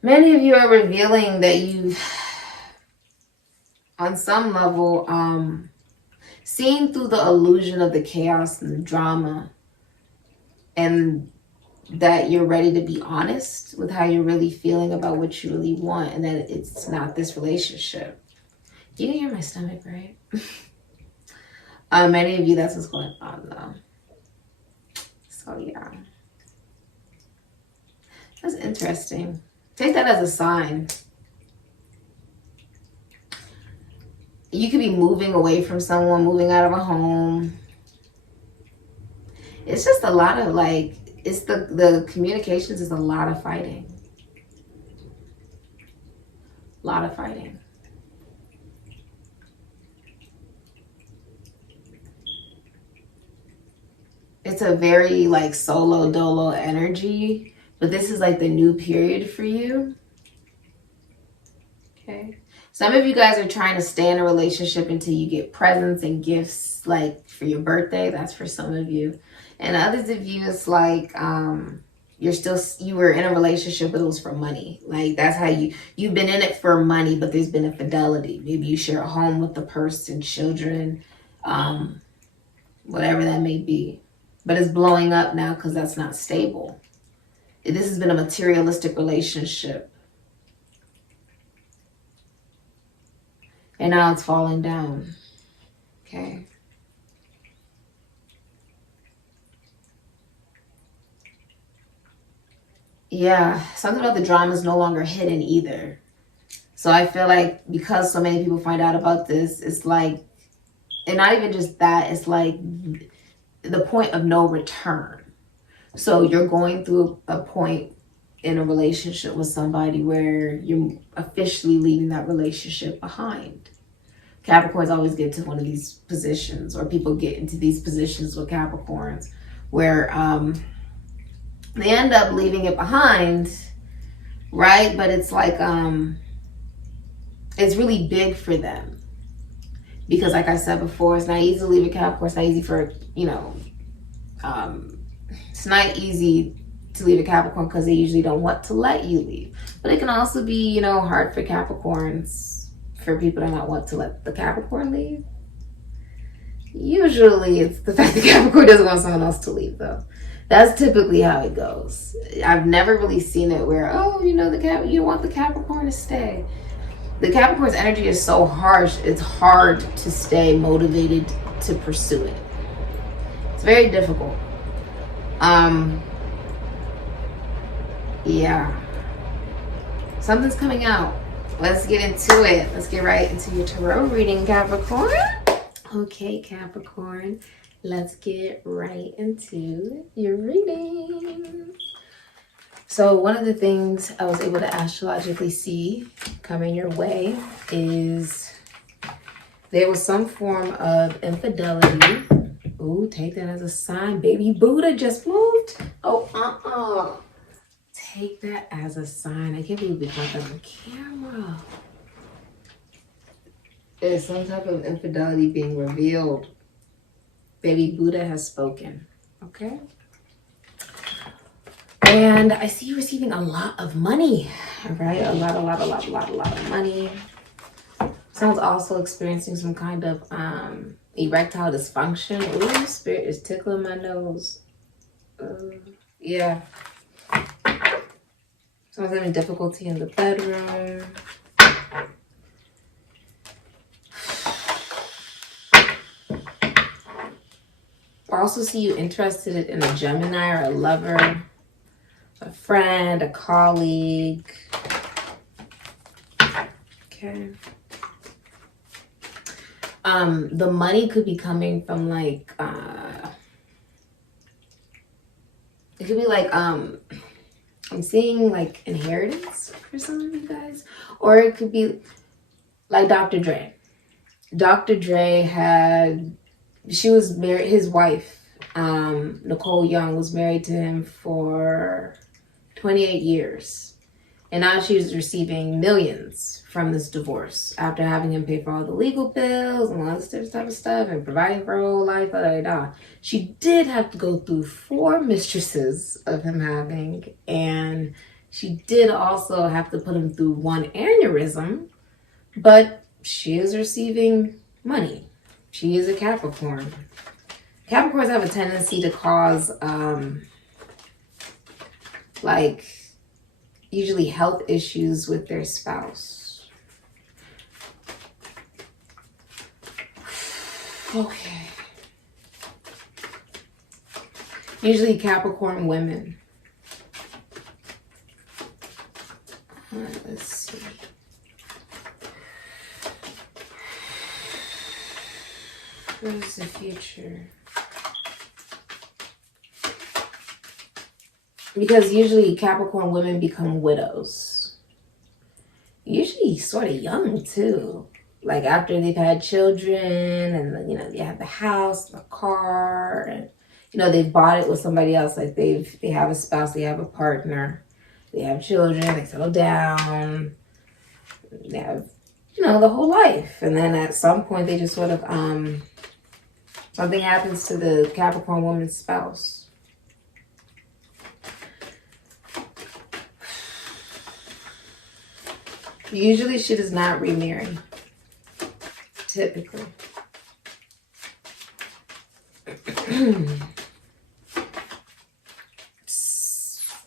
many of you are revealing that you've, on some level, seen through the illusion of the chaos and the drama, and that you're ready to be honest with how you're really feeling about what you really want, and that it's not this relationship. You can hear my stomach, right? Many of you, that's what's going on though. So yeah. That's interesting. Take that as a sign. You could be moving away from someone, moving out of a home. It's just a lot of like, it's the communications is a lot of fighting. A lot of fighting. It's a very like solo dolo energy, but this is like the new period for you. Okay. Some of you guys are trying to stay in a relationship until you get presents and gifts like for your birthday. That's for some of you. And others of you, it's like you were in a relationship, but it was for money. Like that's how you've been in it for money, but there's been infidelity. Maybe you share a home with the person, children, whatever that may be. But it's blowing up now because that's not stable. This has been a materialistic relationship. And now it's falling down. Okay. Yeah, something about the drama is no longer hidden either. So I feel like because so many people find out about this, it's like, and not even just that, it's like the point of no return. So you're going through a point in a relationship with somebody where you're officially leaving that relationship behind. Capricorns always get to one of these positions, or people get into these positions with Capricorns where they end up leaving it behind, right? But it's like it's really big for them because, like I said before, it's not easy to leave a Capricorn. It's not easy for, it's not easy to leave a Capricorn because they usually don't want to let you leave. But it can also be, hard for Capricorns, for people to not want to let the Capricorn leave. Usually it's the fact that Capricorn doesn't want someone else to leave though. That's typically how it goes. I've never really seen it where, you want the Capricorn to stay. The Capricorn's energy is so harsh, it's hard to stay motivated to pursue it. It's very difficult. Yeah. Something's coming out. Let's get into it. Let's get right into your tarot reading, Capricorn. Okay, Capricorn. Let's get right into your reading. So one of the things I was able to astrologically see coming your way is there was some form of infidelity. Ooh, take that as a sign. Baby Buddha just moved. Oh, take that as a sign. I can't believe we got that on camera. There's some type of infidelity being revealed. Baby Buddha has spoken. Okay? And I see you receiving a lot of money. Right? A lot of money. Someone's also experiencing some kind of, Erectile dysfunction. Ooh, spirit is tickling my nose. Yeah. Someone's having difficulty in the bedroom. I also see you interested in a Gemini or a lover, a friend, a colleague. Okay. The money could be coming from like, it could be like, I'm seeing like inheritance for some of you guys, or it could be like Dr. Dre. Dr. Dre she was married, his wife, Nicole Young, was married to him for 28 years. And now she's receiving millions from this divorce after having him pay for all the legal bills and all this different type of stuff and providing for her whole life. She did have to go through 4 mistresses of him having, and she did also have to put him through 1 aneurysm, but she is receiving money. She is a Capricorn. Capricorns have a tendency to cause usually health issues with their spouse. Okay. Usually Capricorn women. All right, let's see. Where's the future? Because usually Capricorn women become widows. Usually sort of young too. Like after they've had children and, they have the house, the car, and, they've bought it with somebody else. Like they have a spouse, they have a partner, they have children, they settle down, they have, the whole life. And then at some point they just sort of, something happens to the Capricorn woman's spouse. Usually she does not remarry. Typically.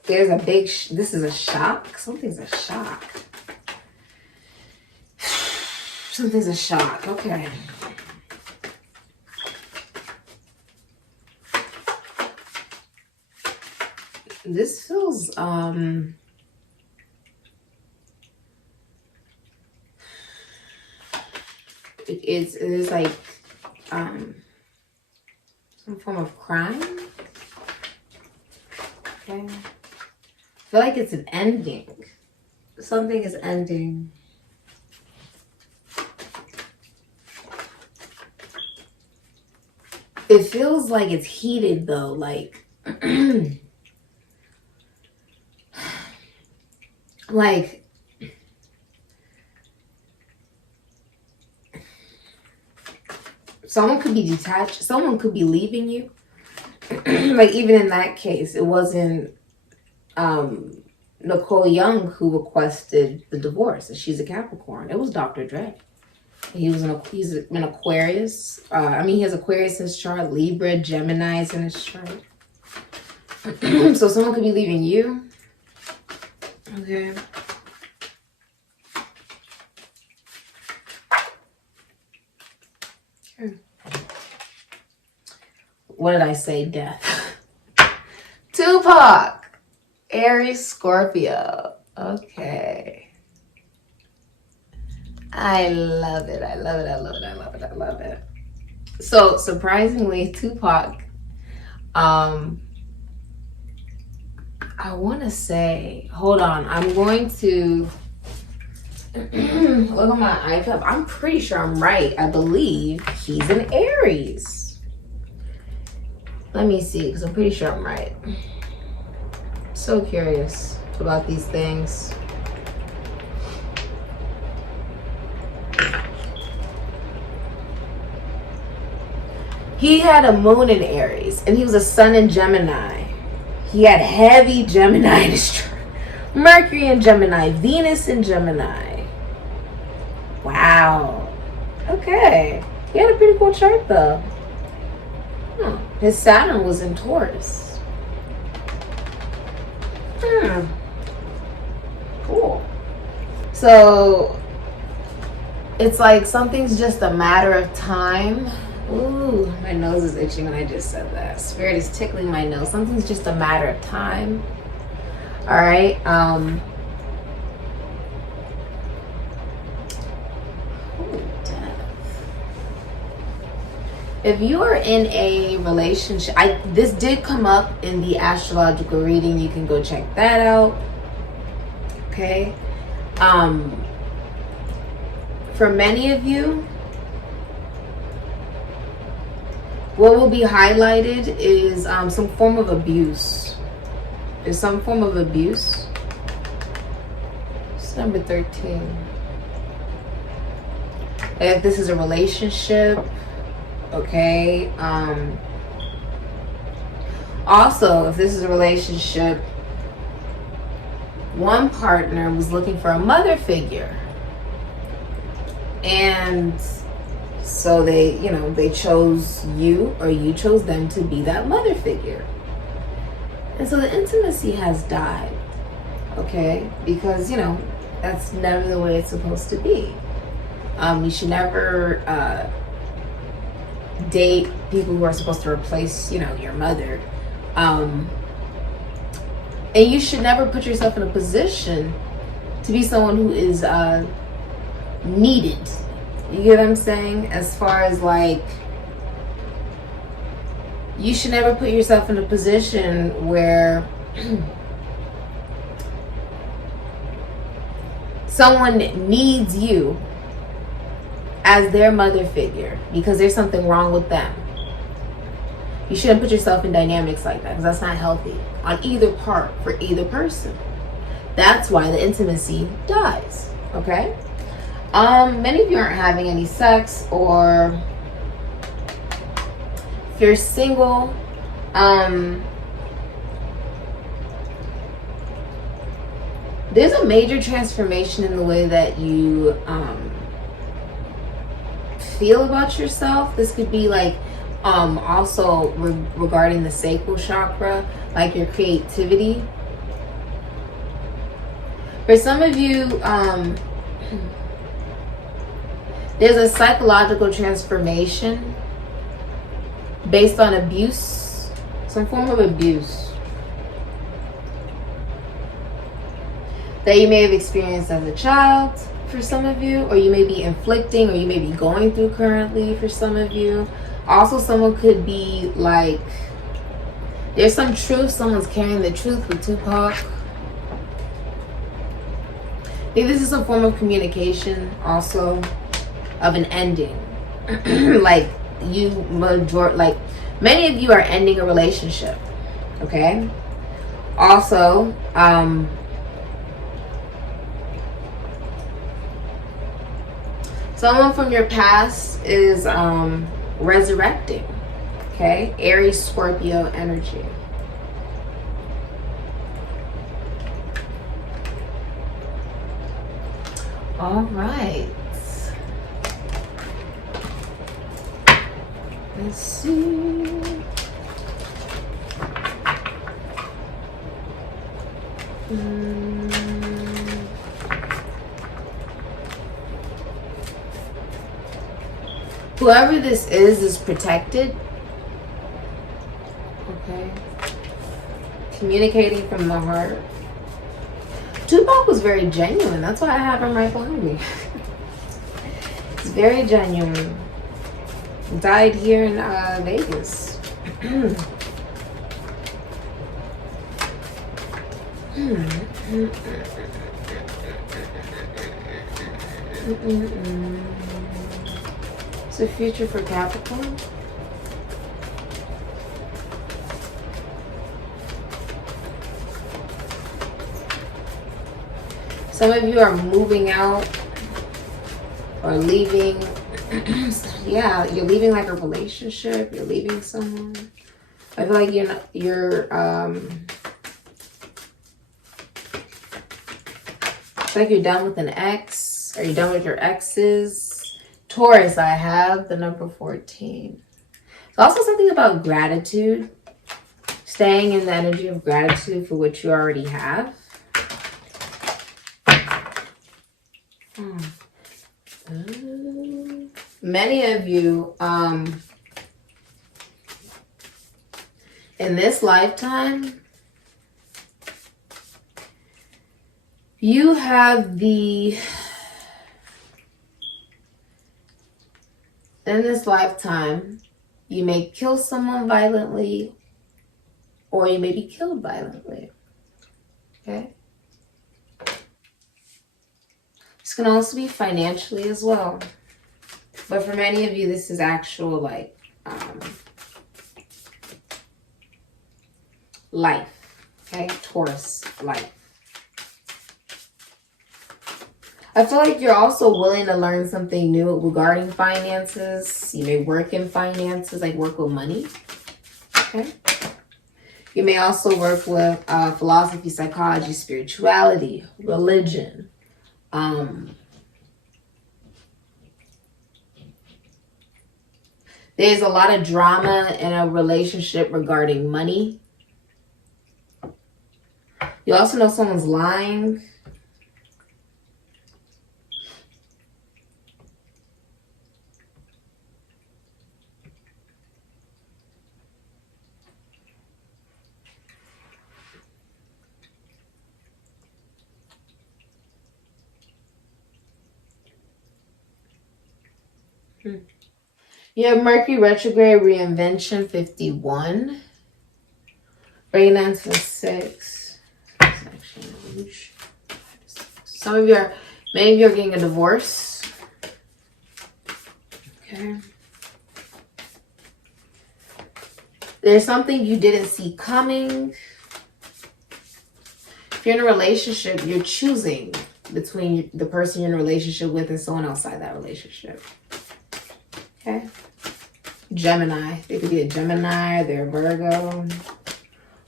There's a big, this is a shock. Something's a shock. Something's a shock. Okay. This feels, it is like some form of crime. Okay. I feel like it's an ending. Something is ending. It feels like it's heated though, like like someone could be detached. Someone could be leaving you. Like even in that case, it wasn't Nicole Young who requested the divorce. She's a Capricorn. It was Dr. Dre. He's an Aquarius. He has Aquarius in his chart, Libra, Gemini's in his chart. So someone could be leaving you. Okay. What did I say? Death. Tupac. Aries, Scorpio. Okay. I love it. I love it. I love it. I love it. I love it. So surprisingly, Tupac, I want to say, hold on. I'm going to look at my iPad. I'm pretty sure I'm right. I believe he's an Aries. Let me see, because I'm pretty sure I'm right. So curious about these things. He had a moon in Aries, and he was a sun in Gemini. He had heavy Gemini in his chart. Mercury in Gemini, Venus in Gemini. Wow. Okay. He had a pretty cool chart though. His Saturn was in Taurus. Cool. So it's like something's just a matter of time. Ooh, my nose is itching when I just said that. Spirit is tickling my nose. Something's just a matter of time. All right. If you are in a relationship, this did come up in the astrological reading. You can go check that out. Okay. For many of you, what will be highlighted is some form of abuse. There's some form of abuse. It's number 13. If this is a relationship, okay. Also, if this is a relationship, one partner was looking for a mother figure. And so they, you know, they chose you or you chose them to be that mother figure. And so the intimacy has died, okay? Because, you know, that's never the way it's supposed to be. You should never date people who are supposed to replace, you know, your mother. And you should never put yourself in a position to be someone who is needed. You get what I'm saying? As far as like, you should never put yourself in a position where someone needs you as their mother figure because there's something wrong with them. You shouldn't put yourself in dynamics like that because that's not healthy on either part for either person. That's why the intimacy dies, okay? Many of you aren't having any sex, or if you're single, there's a major transformation in the way that you feel about yourself. This could be like also regarding the sacral chakra, like your creativity. For some of you, there's a psychological transformation based on abuse, some form of abuse that you may have experienced as a child for some of you, or you may be inflicting, or you may be going through currently for some of you. Also, someone could be like, there's some truth, someone's carrying the truth with Tupac. I think this is a form of communication also of an ending. Like like many of you are ending a relationship, okay? Also, someone from your past is resurrecting, okay? Aries, Scorpio energy. All right. Let's see. Whoever this is protected. Okay. Communicating from the heart. Tupac was very genuine. That's why I have him right behind me. It's very genuine. Died here in Vegas. It's a future for Capricorn. Some of you are moving out or leaving. Yeah, you're leaving like a relationship. You're leaving someone. I feel like it's like you're done with an ex, or you're done with your exes. Taurus, I have the number 14. It's also something about gratitude. Staying in the energy of gratitude for what you already have. Many of you, in this lifetime, you have in this lifetime, you may kill someone violently or you may be killed violently. Okay? This can also be financially as well. But for many of you, this is actual like life. Okay? Taurus life. I feel like you're also willing to learn something new regarding finances. You may work in finances, like work with money. Okay? You may also work with philosophy, psychology, spirituality, religion. There's a lot of drama in a relationship regarding money. You also know someone's lying. You have Mercury retrograde reinvention 51. 39 to 6. Many of you are getting a divorce. Okay. There's something you didn't see coming. If you're in a relationship, you're choosing between the person you're in a relationship with and someone outside that relationship. Okay. Gemini. They could be a Gemini, they're a Virgo,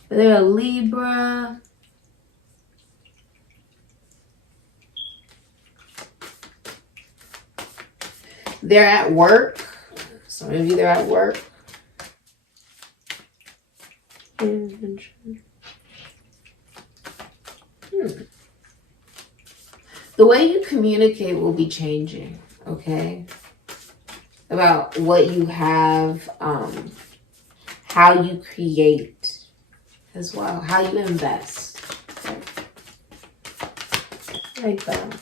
they're a Libra. They're at work. Some of you, they're at work. The way you communicate will be changing, okay? About what you have, how you create as well, how you invest. Okay? Like that.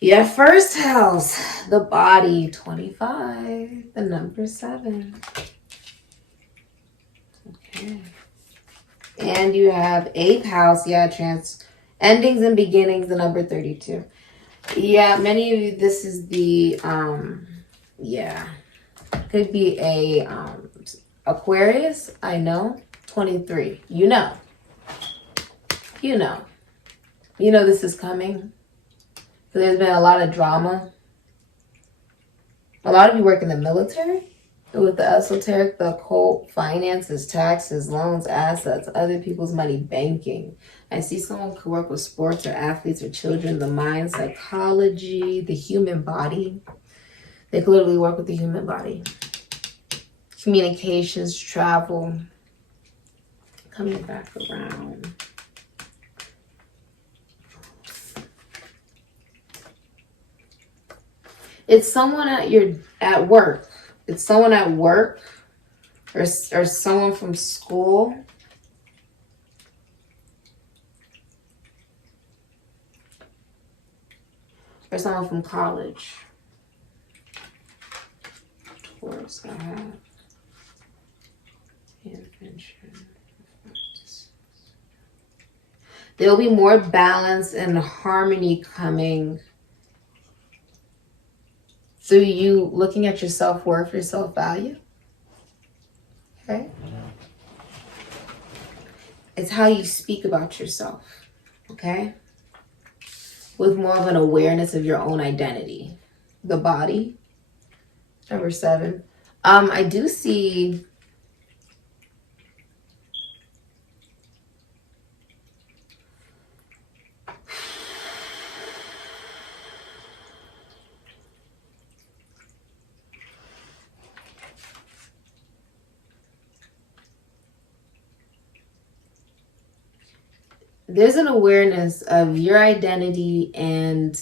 Your first house, the body, 25, the number 7. Okay. And you have 8th house, endings and beginnings, the number 32. Yeah, many of you, this is the, could be a Aquarius, I know, 23. You know this is coming. So there's been a lot of drama. A lot of you work in the military with the esoteric, the occult, finances, taxes, loans, assets, other people's money, banking. I see someone could work with sports or athletes or children, the mind, psychology, the human body. They could literally work with the human body. Communications, travel. Coming back around. It's someone at work. It's someone at work or someone from school. Or someone from college. Taurus, I have. There will be more balance and harmony coming through you looking at your self-worth, your self-value. Okay? It's how you speak about yourself. Okay? With more of an awareness of your own identity. The body. Number 7. I do see there's an awareness of your identity and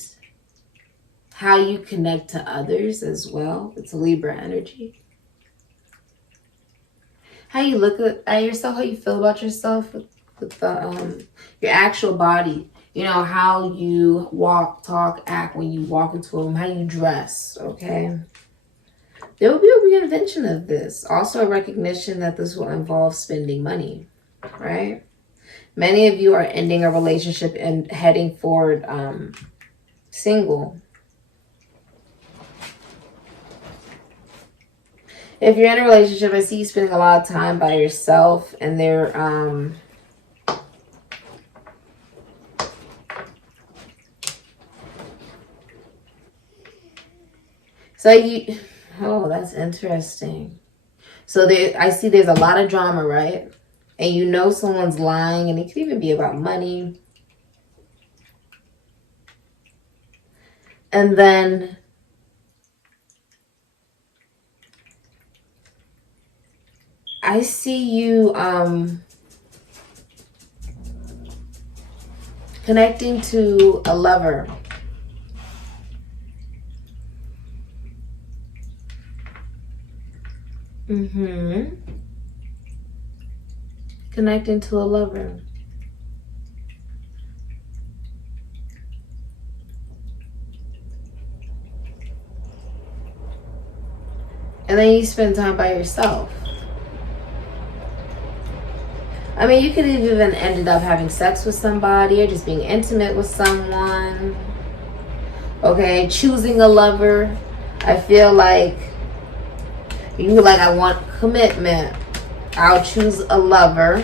how you connect to others as well. It's a Libra energy. How you look at yourself, how you feel about yourself with the your actual body. You know, how you walk, talk, act when you walk into a room, how you dress, okay? There will be a reinvention of this. Also a recognition that this will involve spending money, right? Many of you are ending a relationship and heading forward single. If you're in a relationship, I see you spending a lot of time by yourself, and they're so you, oh, that's interesting. So I see there's a lot of drama, right? And you know someone's lying, and it could even be about money. And then I see you connecting to a lover. Connecting to a lover. And then you spend time by yourself. I mean, you could have even ended up having sex with somebody or just being intimate with someone. Okay, choosing a lover. I feel like you like, I want commitment. I'll choose a lover.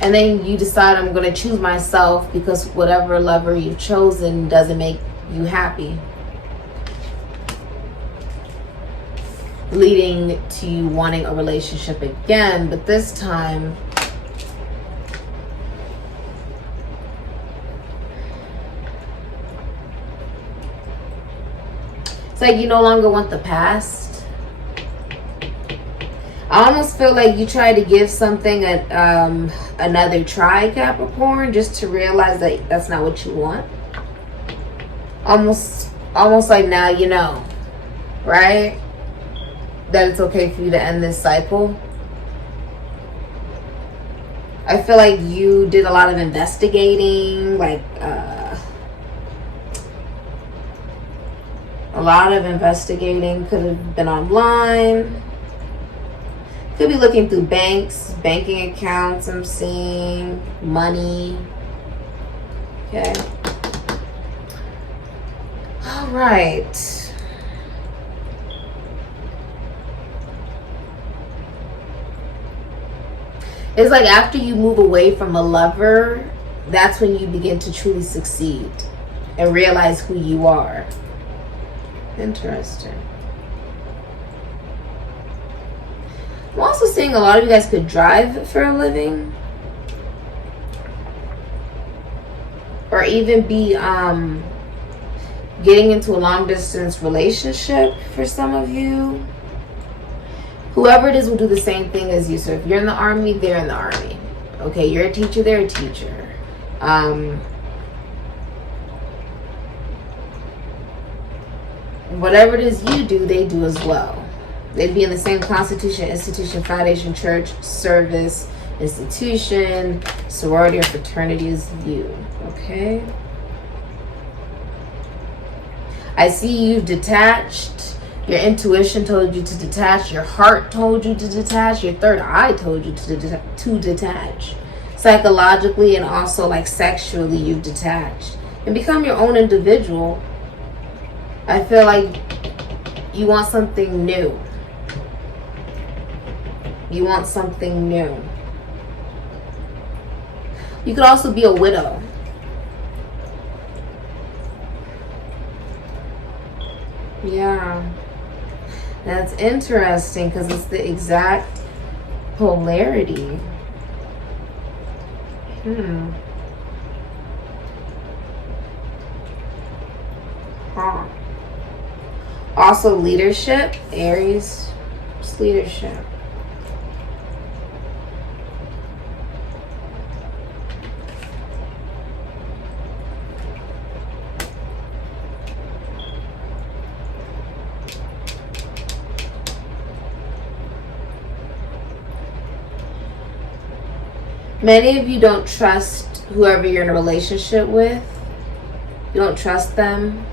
And then you decide I'm going to choose myself because whatever lover you've chosen doesn't make you happy. Leading to you wanting a relationship again, but this time it's like you no longer want the past. I almost feel like you try to give something another try, Capricorn, just to realize that that's not what you want. Almost like now you know, right? That it's okay for you to end this cycle. I feel like you did a lot of investigating, like a lot of investigating. Could have been online. Could be looking through banks, banking accounts, I'm seeing money. Okay. All right. It's like after you move away from a lover, that's when you begin to truly succeed and realize who you are. Interesting. I'm also seeing a lot of you guys could drive for a living. Or even be getting into a long distance relationship for some of you. Whoever it is will do the same thing as you. So if you're in the army, they're in the army. Okay, you're a teacher, they're a teacher. Whatever it is you do, they do as well. They'd be in the same constitution, institution, foundation, church, service, institution, sorority, or fraternity as you. Okay? I see you've detached. Your intuition told you to detach. Your heart told you to detach. Your third eye told you to detach. Psychologically and also like sexually, you've detached. And become your own individual. I feel like you want something new. You want something new. You could also be a widow. Yeah. That's interesting because it's the exact polarity. Huh. Also leadership, Aries, just leadership. Many of you don't trust whoever you're in a relationship with. You don't trust them.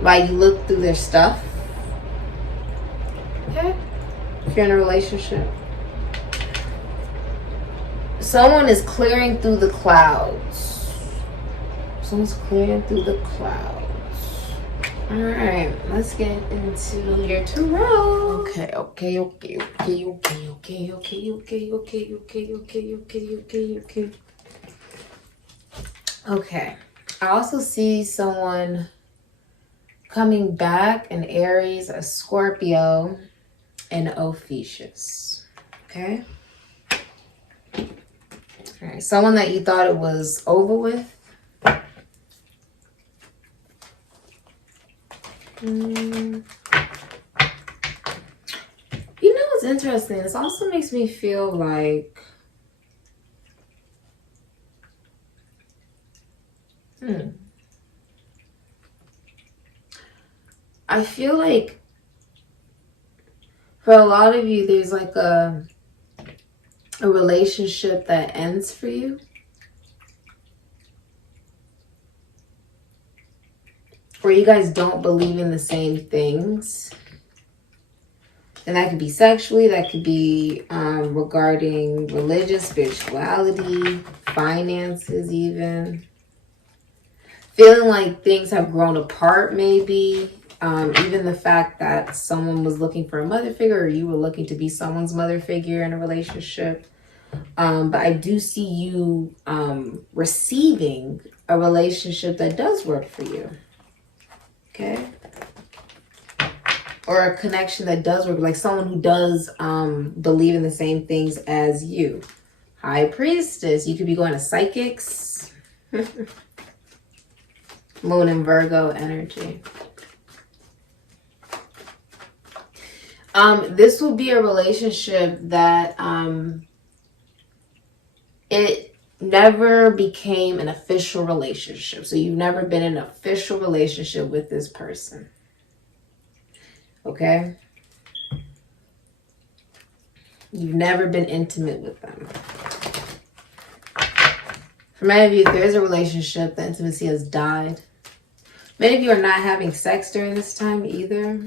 Like, you look through their stuff. Okay? If you're in a relationship. Someone is clearing through the clouds. Someone's clearing through the clouds. Alright, let's get into your tarot. Okay. Okay. I also see someone coming back, an Aries, a Scorpio, and Ophiuchus. Okay? Alright, someone that you thought it was over with. You know what's interesting? This also makes me feel like I feel like for a lot of you there's like a relationship that ends for you. Where you guys don't believe in the same things. And that could be sexually, that could be regarding religion, spirituality, finances even. Feeling like things have grown apart maybe. Even the fact that someone was looking for a mother figure or you were looking to be someone's mother figure in a relationship. But I do see you receiving a relationship that does work for you. Okay, or a connection that does work, like someone who does believe in the same things as you. High Priestess, you could be going to psychics. Moon and Virgo energy. This will be a relationship that it never became an official relationship. So you've never been in an official relationship with this person. Okay? You've never been intimate with them. For many of you, if there is a relationship, the intimacy has died. Many of you are not having sex during this time either.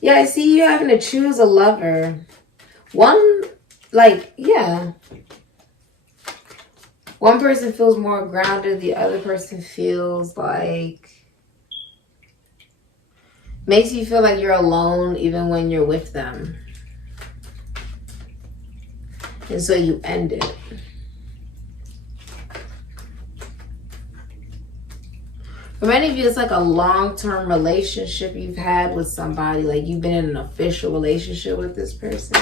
Yeah, I see you having to choose a lover. One, like, yeah. One person feels more grounded. The other person feels like... makes you feel like you're alone even when you're with them. And so you end it. For many of you, it's like a long-term relationship you've had with somebody. Like you've been in an official relationship with this person.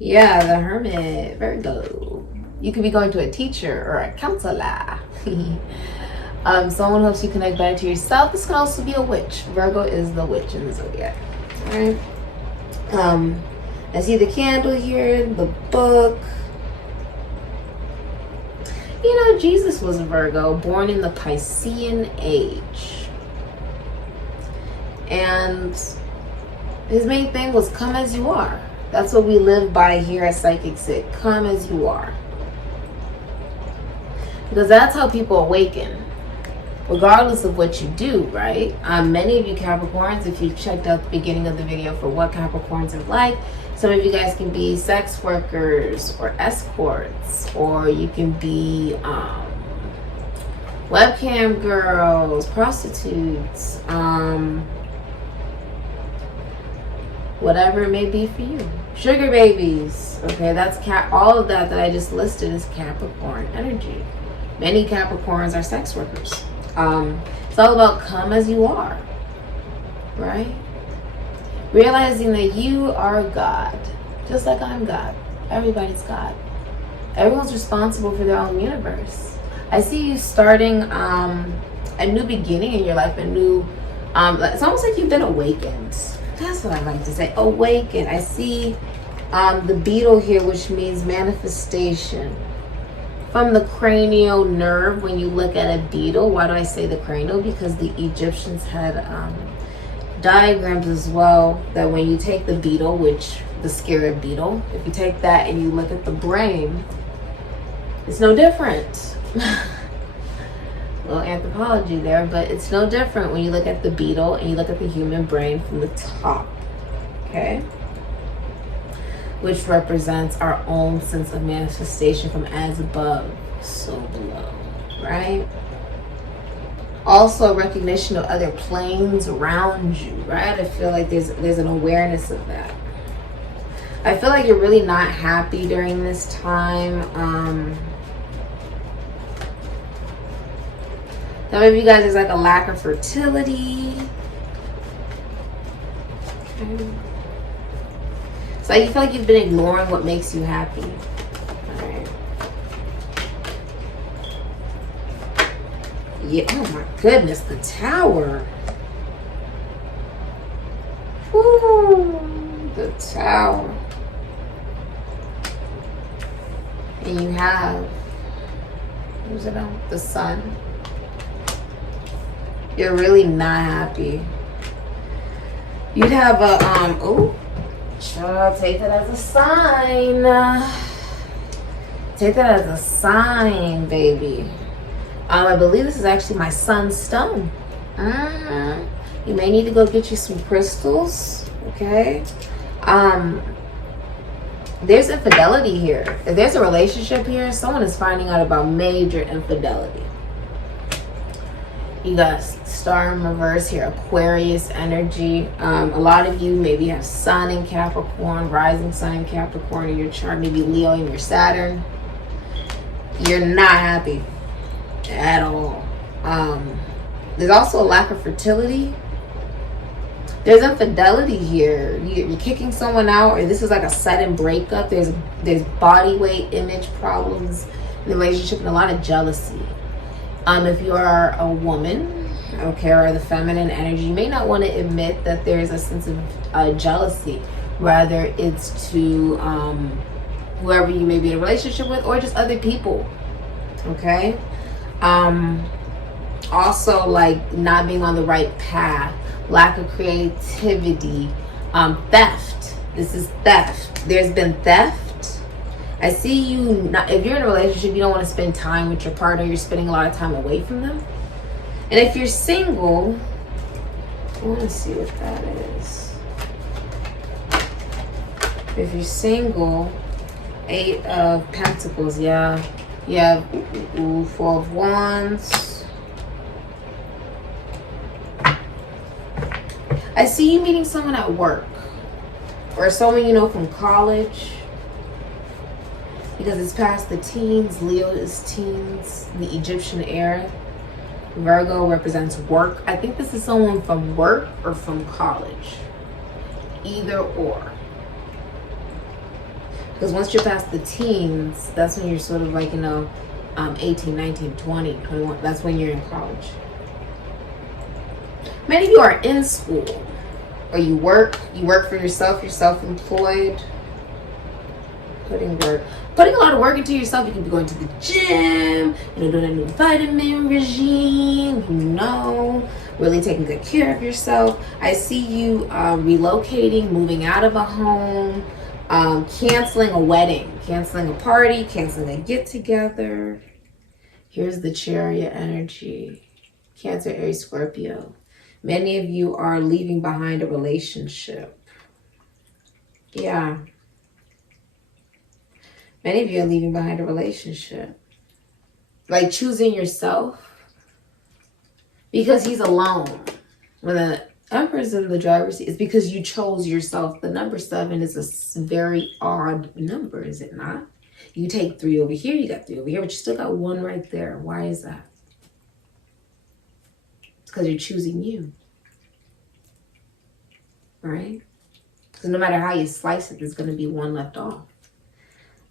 Yeah, the Hermit, Virgo. You could be going to a teacher or a counselor. Someone helps you connect better to yourself. This can also be a witch. Virgo is the witch in the zodiac. All right. I see the candle here, the book. You know, Jesus was a Virgo, born in the Piscean age. And his main thing was come as you are. That's what we live by here at Sikiksyd. Come as you are. Because that's how people awaken. Regardless of what you do, right? Many of you Capricorns, if you've checked out the beginning of the video for what Capricorns are like, some of you guys can be sex workers or escorts, or you can be webcam girls, prostitutes, whatever it may be for you. Sugar babies, okay? That's all of that I just listed is Capricorn energy. Many Capricorns are sex workers. It's all about come as you are, right? Realizing that you are God, just like I'm God. Everybody's God. Everyone's responsible for their own universe. I see you starting a new beginning in your life, a new, it's almost like you've been awakened. That's what I like to say, awakened. I see the beetle here, which means manifestation. From the cranial nerve, when you look at a beetle. Why do I say the cranial? Because the Egyptians had diagrams as well, that when you take the beetle, which the scarab beetle, if you take that and you look at the brain, it's no different. Little anthropology there, but it's no different when you look at the beetle and you look at the human brain from the top, okay? Which represents our own sense of manifestation from as above, so below, right? Also recognition of other planes around you, right? I feel like there's an awareness of that. I feel like you're really not happy during this time. Some of you guys, there's like a lack of fertility. Okay. So you feel like you've been ignoring what makes you happy. All right. Yeah, oh my goodness, the Tower. Woo, the Tower. And you have, who's it on? The Sun. You're really not happy. You'd have a, oh, I'll take that as a sign. Take that as a sign, baby. I believe this is actually my son's stone. You may need to go get you some crystals, okay? There's infidelity here. If there's a relationship here, someone is finding out about major infidelity. You got Star in reverse here, Aquarius energy. A lot of you maybe have Sun in Capricorn, rising Sun in Capricorn in your chart, maybe Leo in your Saturn. You're not happy at all. There's also a lack of fertility. There's infidelity here. You're kicking someone out, or this is like a sudden breakup. There's body weight, image problems in the relationship, and a lot of jealousy. If you are a woman, okay, or the feminine energy, you may not want to admit that there's a sense of jealousy. Rather, it's to whoever you may be in a relationship with, or just other people, okay? Also, like not being on the right path, lack of creativity, theft. This is theft. There's been theft. I see you, not, if you're in a relationship, you don't want to spend time with your partner. You're spending a lot of time away from them. And if you're single, I want to see what that is. If you're single, 8 of Pentacles, yeah. You have 4 of Wands. I see you meeting someone at work, or someone you know from college. Because it's past the teens. Leo is teens, the Egyptian era. Virgo represents work. I think this is someone from work or from college. Either or. Because once you're past the teens, that's when you're sort of like, 18, 19, 20, 21. That's when you're in college. Many of you are in school. Or you work for yourself. You're self-employed. Putting a lot of work into yourself. You can be going to the gym, doing a new vitamin regime, really taking good care of yourself. I see you relocating, moving out of a home, canceling a wedding, canceling a party, canceling a get-together. Here's the Chariot energy. Cancer, Aries, Scorpio. Many of you are leaving behind a relationship. Yeah. Many of you are leaving behind a relationship. Like choosing yourself. Because he's alone. When the Emperor's in the driver's seat, it's because you chose yourself. The number 7 is a very odd number, is it not? You take 3 over here, you got 3 over here, but you still got 1 right there. Why is that? It's because you're choosing you. Right? Because no matter how you slice it, there's going to be 1 left off.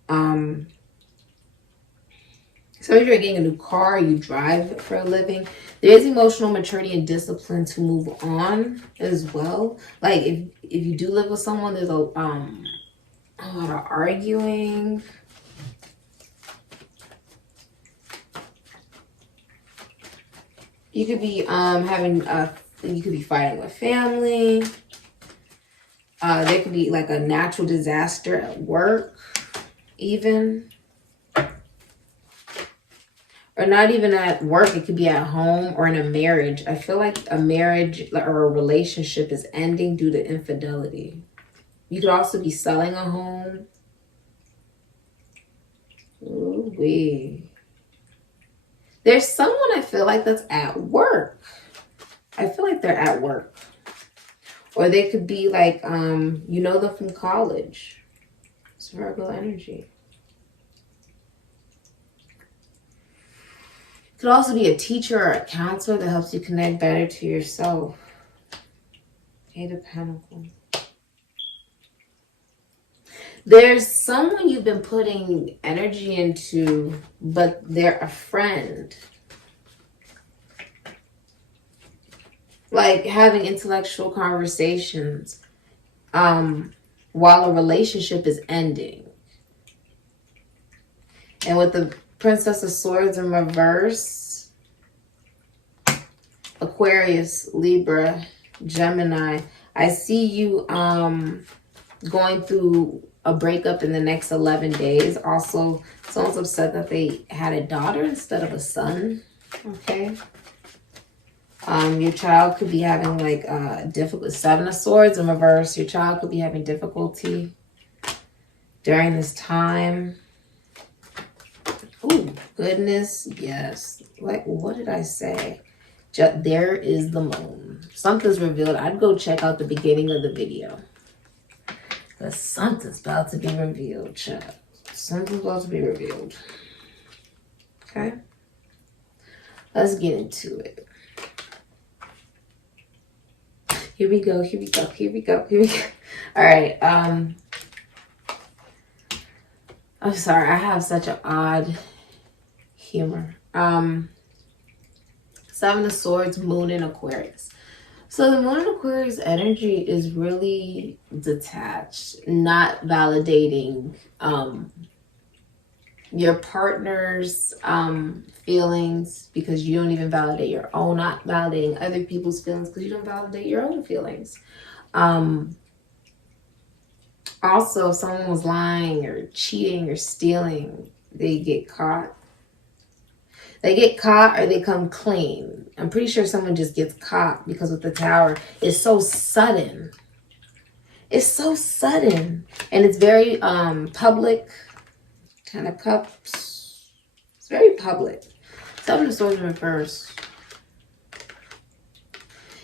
Some of you are getting a new car, you drive for a living. There is emotional maturity and discipline to move on as well. Like if you do live with someone, there's a lot of arguing. You could be having You could be fighting with family. There could be like a natural disaster at work, even. Or not even at work. It could be at home or in a marriage. I feel like a marriage or a relationship is ending due to infidelity. You could also be selling a home. Ooh-wee. There's someone I feel like that's at work. I feel like they're at work. Or they could be like, you know them from college. It's Virgo energy. Could also be a teacher or a counselor that helps you connect better to yourself. Eight of Pentacles. There's someone you've been putting energy into, but they're a friend. Like having intellectual conversations while a relationship is ending. And with the Princess of Swords in reverse, Aquarius, Libra, Gemini, I see you going through a breakup in the next 11 days. Also, someone's upset that they had a daughter instead of a son. Okay. Your child could be having like difficult, Seven of Swords in reverse. Your child could be having difficulty during this time. Oh, goodness. Yes. Like, what did I say? There is the moon. Something's revealed. I'd go check out the beginning of the video. Because something's about to be revealed, chat. Something's about to be revealed. Okay? Let's get into it. Here we go, here we go, here we go, here we go. All right. I'm sorry. I have such an odd humor. Seven of Swords, Moon in Aquarius. So the Moon in Aquarius energy is really detached, not validating your partner's feelings because you don't even validate your own, not validating other people's feelings because you don't validate your own feelings. Also, if someone was lying or cheating or stealing, they get caught. They get caught or they come clean. I'm pretty sure someone just gets caught because with the Tower, it's so sudden. It's so sudden. And it's very public. Ten of Cups. It's very public. Seven of Swords in reverse.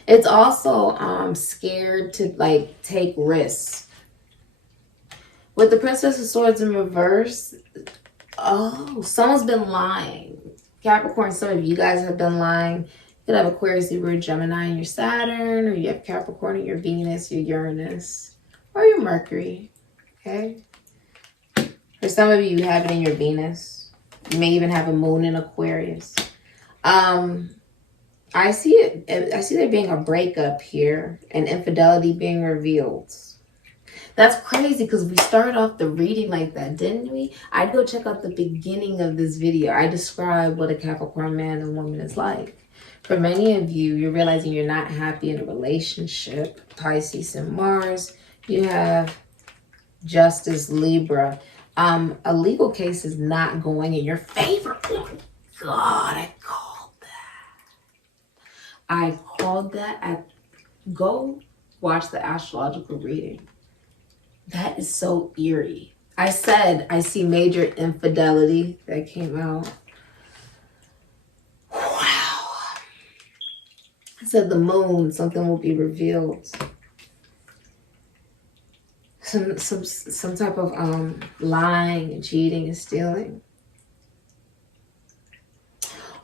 It's also scared to like take risks. With the Princess of Swords in reverse, oh, someone's been lying. Capricorn, some of you guys have been lying. You could have Aquarius, Libra, Gemini, and your Saturn, or you have Capricorn, or your Venus, your Uranus, or your Mercury. Okay. For some of you, you have it in your Venus. You may even have a Moon in Aquarius. I see it. I see there being a breakup here, and infidelity being revealed. That's crazy because we started off the reading like that, didn't we? I'd go check out the beginning of this video. I describe what a Capricorn man and woman is like. For many of you, you're realizing you're not happy in a relationship. Pisces and Mars. You have Justice, Libra. A legal case is not going in your favor. Oh, God, I called that. I called that. Go watch the astrological reading. That is so eerie. I said I see major infidelity that came out. Wow. I said the moon, something will be revealed. Some type of lying and cheating and stealing.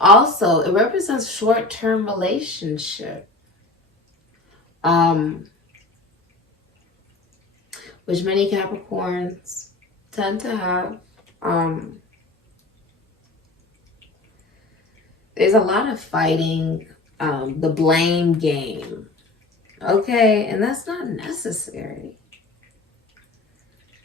Also, it represents short-term relationship. Which many Capricorns tend to have. There's a lot of fighting, the blame game. Okay, and that's not necessary.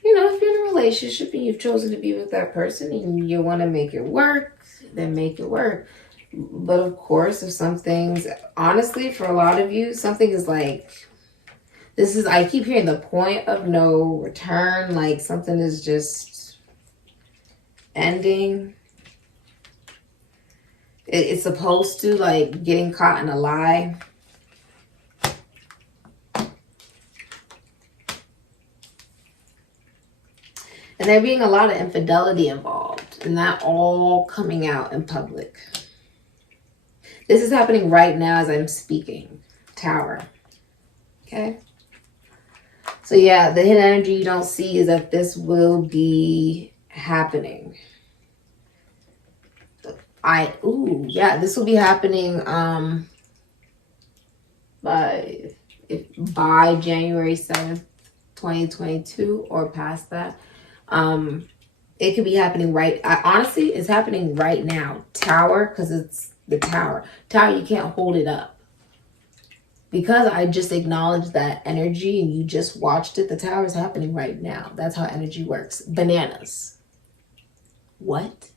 You know, if you're in a relationship and you've chosen to be with that person and you want to make it work, then make it work. But of course, if something's, honestly, for a lot of you, something is like, this is, I keep hearing the point of no return, like something is just ending. It's supposed to, like, getting caught in a lie. And there being a lot of infidelity involved, and that all coming out in public. This is happening right now as I'm speaking. Tower. Okay? So yeah, the hidden energy you don't see is that this will be happening. This will be happening by January 7th, 2022 or past that. It could be happening honestly, it's happening right now. Tower, because it's the tower. Tower, you can't hold it up. Because I just acknowledged that energy and you just watched it, the tower is happening right now. That's how energy works. Bananas. What?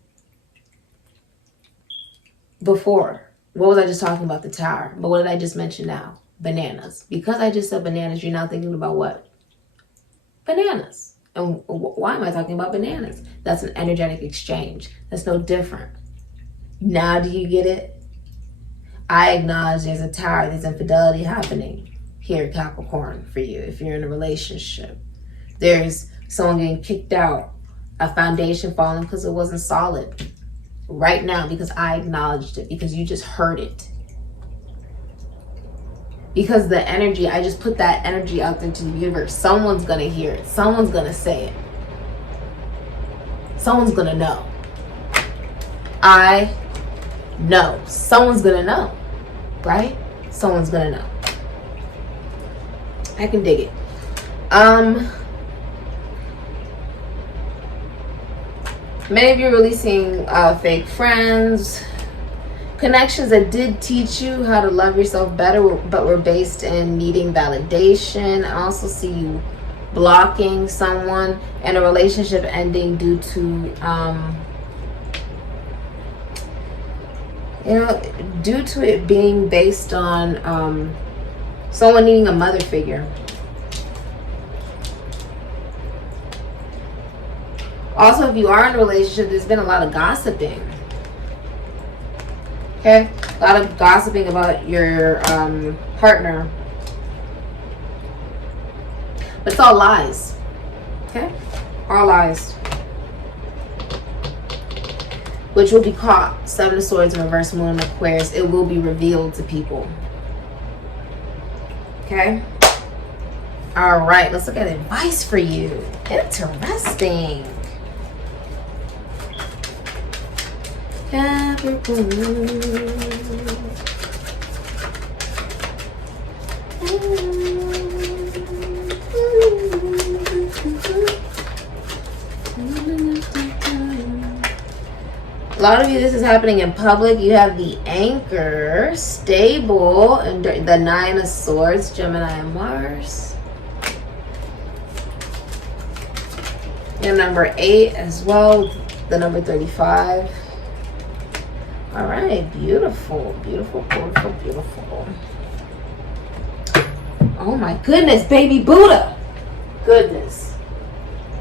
Before, what was I just talking about? The tower. But what did I just mention now? Bananas. Because I just said bananas, you're now thinking about what? Bananas. And why am I talking about bananas? That's an energetic exchange. That's no different. Now do you get it? I acknowledge there's a tower, there's infidelity happening here, Capricorn, for you if you're in a relationship. There's someone getting kicked out, a foundation falling because it wasn't solid. Right now, because I acknowledged it, because you just heard it. Because the energy, I just put that energy out there to the universe. Someone's going to hear it. Someone's going to say it. Someone's going to know. I know. Someone's going to know. Right? Someone's going to know. I can dig it. Many of you are releasing fake friends, connections that did teach you how to love yourself better, but were based in needing validation. I also see you blocking someone and a relationship ending due to, due to it being based on someone needing a mother figure. Also, if you are in a relationship, there's been a lot of gossiping. Okay? A lot of gossiping about your partner. But it's all lies. Okay? All lies. Which will be caught. Seven of Swords in reverse, Moon in Aquarius. It will be revealed to people. Okay? Alright, let's look at advice for you. Interesting. Capricorn. A lot of you, this is happening in public. You have the Anchor, stable, and the Nine of Swords, Gemini and Mars. And number 8 as well, the number 35. All right, beautiful, beautiful, beautiful, beautiful. Oh my goodness, baby Buddha. Goodness.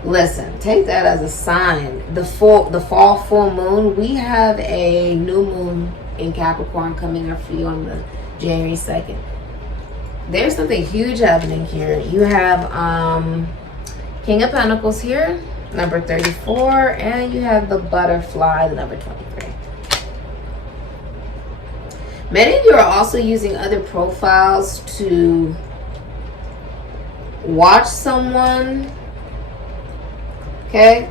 Listen, take that as a sign. The fall full moon, we have a new moon in Capricorn coming up for you on the January 2nd. There's something huge happening here. You have King of Pentacles here, number 34, and you have the Butterfly, the number 23. Many of you are also using other profiles to watch someone. Okay?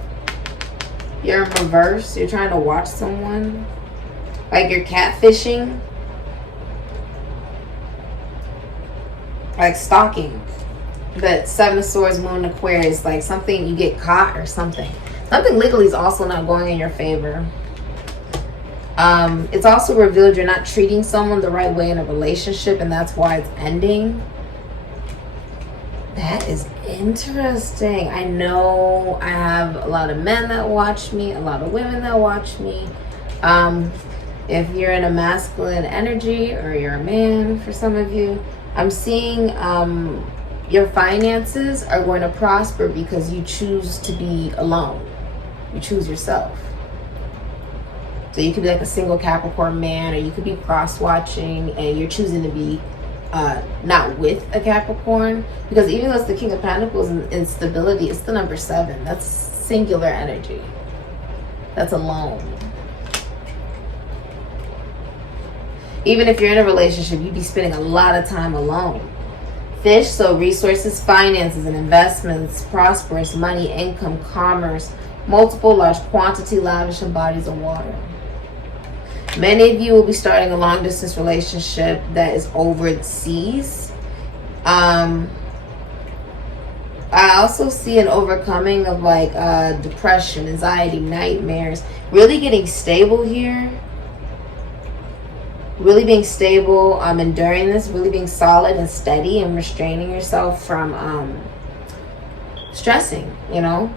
You're in reverse. You're trying to watch someone. Like you're catfishing. Like stalking. But Seven of Swords, Moon, Aquarius. Like something, you get caught or something. Something legally is also not going in your favor. It's also revealed you're not treating someone the right way in a relationship, and that's why it's ending. That is interesting. I know I have a lot of men that watch me, a lot of women that watch me. If you're in a masculine energy or you're a man, for some of you, I'm seeing your finances are going to prosper because you choose to be alone. You choose yourself. So you could be like a single Capricorn man, or you could be cross-watching and you're choosing to be not with a Capricorn. Because even though it's the King of Pentacles and stability, it's the number 7. That's singular energy. That's alone. Even if you're in a relationship, you'd be spending a lot of time alone. Fish, so resources, finances, and investments, prosperous, money, income, commerce, multiple, large quantity, lavish, and bodies of water. Many of you will be starting a long-distance relationship that is overseas. I also see an overcoming of like depression, anxiety, nightmares. Really getting stable here. Really being stable, enduring this, really being solid and steady and restraining yourself from stressing, you know.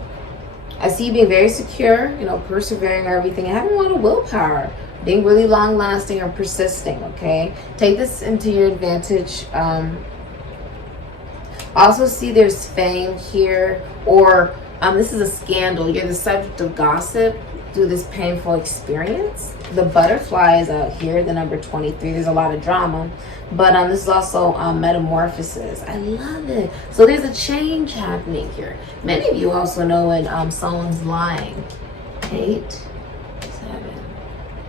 I see you being very secure, you know, persevering everything, and having a lot of willpower. Being really long-lasting or persisting, okay? Take this into your advantage. Also see there's fame here, or this is a scandal. You're the subject of gossip through this painful experience. The butterfly is out here, the number 23. There's a lot of drama. But this is also metamorphosis. I love it. So there's a change happening here. Many of you also know when someone's lying. 8, 7.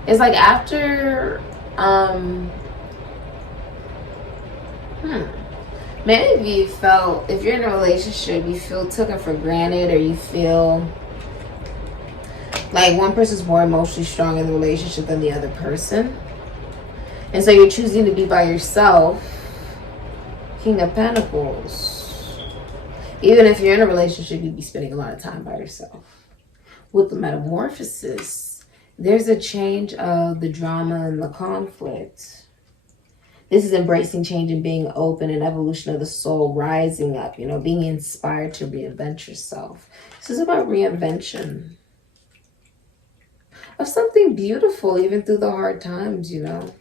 It's like after, many of you felt, if you're in a relationship, you feel taken for granted, or you feel like one person's more emotionally strong in the relationship than the other person. And so you're choosing to be by yourself. King of Pentacles. Even if you're in a relationship, you'd be spending a lot of time by yourself. With the metamorphosis, there's a change of the drama and the conflict. This is embracing change and being open, and evolution of the soul, rising up, you know, being inspired to reinvent yourself. This is about reinvention of something beautiful, even through the hard times, you know.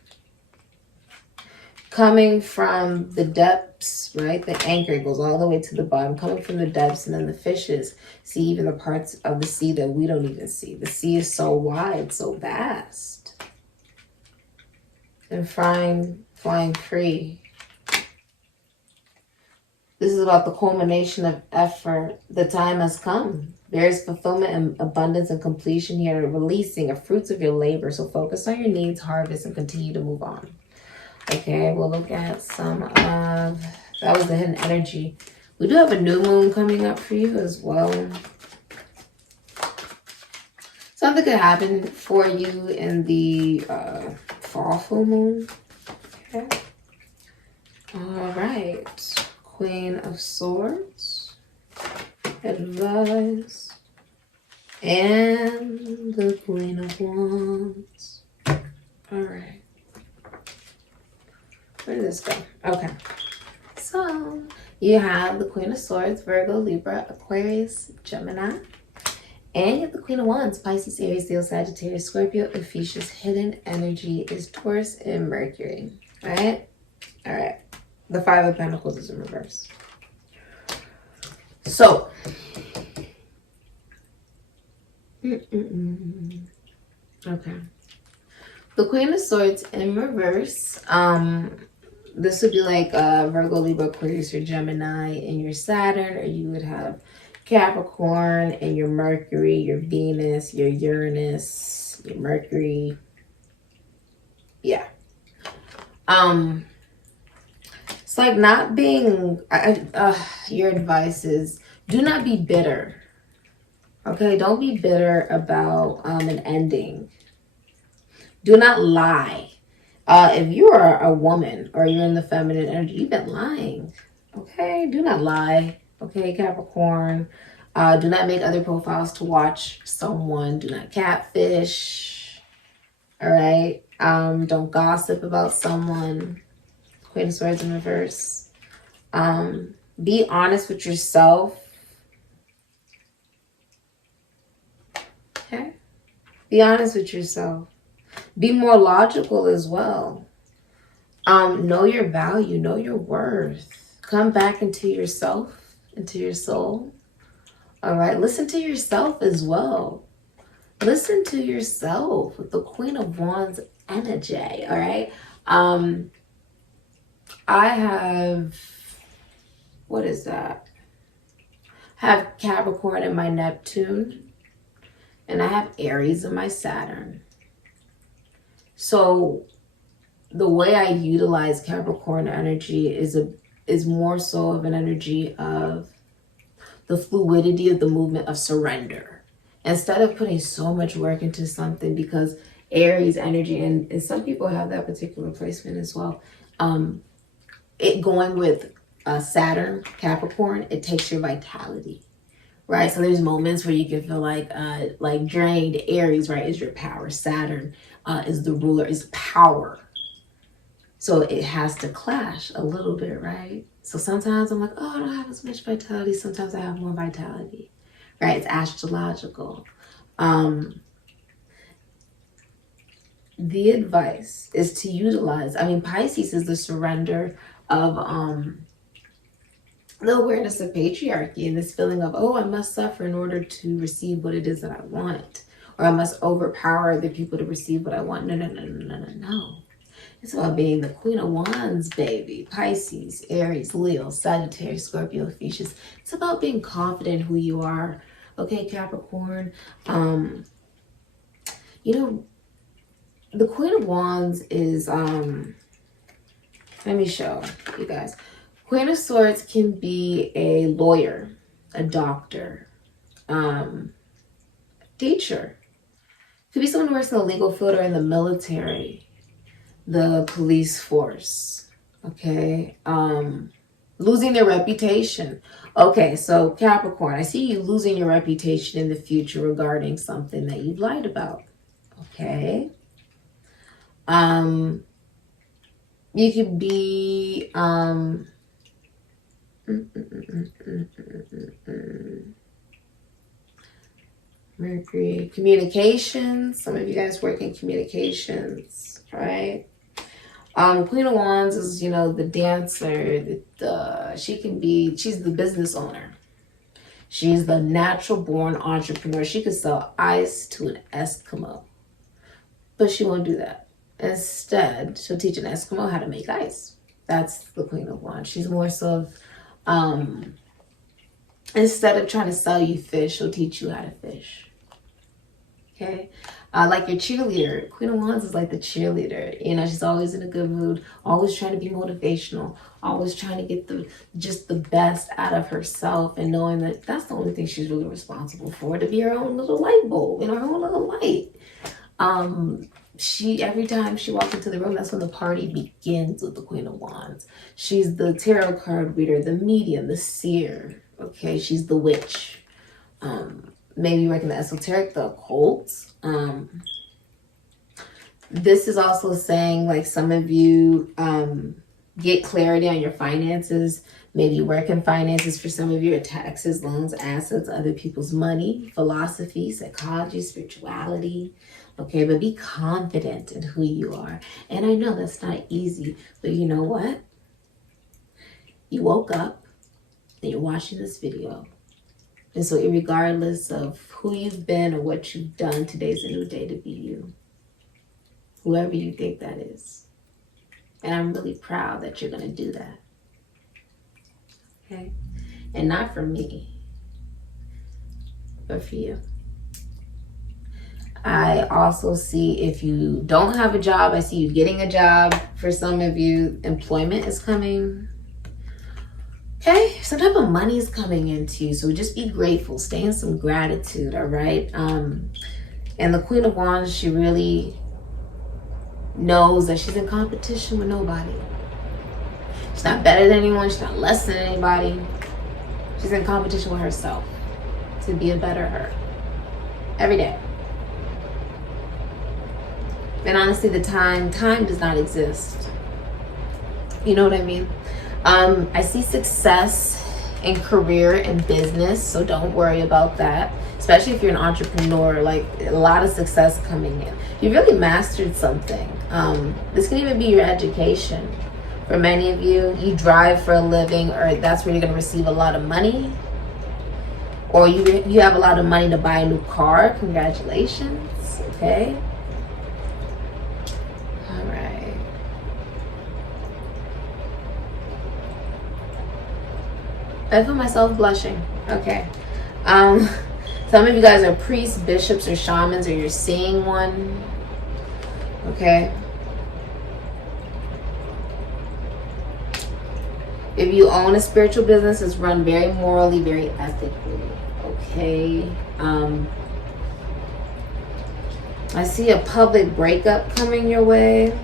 Coming from the depths, right? The anchor goes all the way to the bottom. Coming from the depths, and then the fishes see even the parts of the sea that we don't even see. The sea is so wide, so vast. And flying free. This is about the culmination of effort. The time has come. There is fulfillment and abundance and completion here, releasing of fruits of your labor. So focus on your needs, harvest, and continue to move on. Okay, we'll look at some of, that was the hidden energy. We do have a new moon coming up for you as well. Something could happen for you in the fall full moon. Okay. All right. Queen of Swords. Advice. And the Queen of Wands. All right. Where did this go? Okay. So, you have the Queen of Swords, Virgo, Libra, Aquarius, Gemini. And you have the Queen of Wands, Pisces, Aries, Leo, Sagittarius, Scorpio, Ophiuchus. Hidden energy is Taurus and Mercury. All right? All right. The Five of Pentacles is in reverse. So. Okay. The Queen of Swords in reverse. This would be like Virgo, Libra, Aquarius, or Gemini in your Saturn, or you would have Capricorn and your Mercury, your Venus, your Uranus, your Mercury. Yeah. It's like not being, your advice is do not be bitter. Okay, don't be bitter about an ending. Do not lie. If you are a woman or you're in the feminine energy, you've been lying. Okay, do not lie. Okay, Capricorn. Do not make other profiles to watch someone. Do not catfish. All right. Don't gossip about someone. Queen of Swords in reverse. Be honest with yourself. Okay. Be honest with yourself. Be more logical as well. Know your value, know your worth. Come back into yourself, into your soul. All right, listen to yourself as well. Listen to yourself with the Queen of Wands energy, all right? I have, what is that? I have Capricorn in my Neptune, and I have Aries in my Saturn. So the way I utilize Capricorn energy is more so of an energy of the fluidity of the movement of surrender. Instead of putting so much work into something, because Aries energy, and some people have that particular placement as well, it going with Saturn, Capricorn, it takes your vitality, right? So there's moments where you can feel like drained. Aries, right, is your power. Saturn is the ruler, is power. So it has to clash a little bit, right? So sometimes I'm like, oh, I don't have as much vitality. Sometimes I have more vitality, right? It's astrological. The advice is to utilize, Pisces is the surrender of the awareness of patriarchy and this feeling of, oh, I must suffer in order to receive what it is that I want, or I must overpower other people to receive what I want. No. It's about being the Queen of Wands, baby. Pisces, Aries, Leo, Sagittarius, Scorpio, Thesis. It's about being confident in who you are. Okay, Capricorn. The Queen of Wands is, let me show you guys. Queen of Swords can be a lawyer, a doctor, teacher. Could be someone who works in the legal field or in the military, the police force, okay? Losing their reputation. Okay, so Capricorn, I see you losing your reputation in the future regarding something that you've lied about, okay? You could be, Mercury, communications. Some of you guys work in communications, right? Queen of Wands is, the dancer. She's the business owner. She's the natural born entrepreneur. She could sell ice to an Eskimo, but she won't do that. Instead, she'll teach an Eskimo how to make ice. That's the Queen of Wands. She's more so of, instead of trying to sell you fish, she'll teach you how to fish. Okay? Like your cheerleader. Queen of Wands is like the cheerleader. She's always in a good mood, always trying to be motivational, always trying to get the best out of herself, and knowing that that's the only thing she's really responsible for, to be her own little light bulb, her own little light. Every time she walks into the room, that's when the party begins with the Queen of Wands. She's the tarot card reader, the medium, the seer. Okay, she's the witch. Maybe you work in the esoteric, the occult. This is also saying, like, some of you get clarity on your finances. Maybe you work in finances. For some of you, taxes, loans, assets, other people's money, philosophy, psychology, spirituality. Okay, but be confident in who you are. And I know that's not easy, but you know what? You woke up and you're watching this video. And so regardless of who you've been or what you've done, today's a new day to be you. Whoever you think that is. And I'm really proud that you're going to do that. Okay? And not for me, but for you. I also see, if you don't have a job, I see you getting a job. For some of you, employment is coming. Okay, some type of money is coming into you, so just be grateful. Stay in some gratitude, all right? And the Queen of Wands, she really knows that she's in competition with nobody. She's not better than anyone. She's not less than anybody. She's in competition with herself to be a better her every day. And honestly, the time does not exist. You know what I mean? I see success in career and business, so don't worry about that. Especially if you're an entrepreneur, like a lot of success coming in. You really mastered something. This can even be your education. For many of you, you drive for a living, or that's where you're going to receive a lot of money. Or you have a lot of money to buy a new car. Congratulations. Okay. All right. I feel myself blushing. Okay. Some of you guys are priests, bishops, or shamans, or you're seeing one. Okay. If you own a spiritual business, it's run very morally, very ethically. Okay. I see a public breakup coming your way.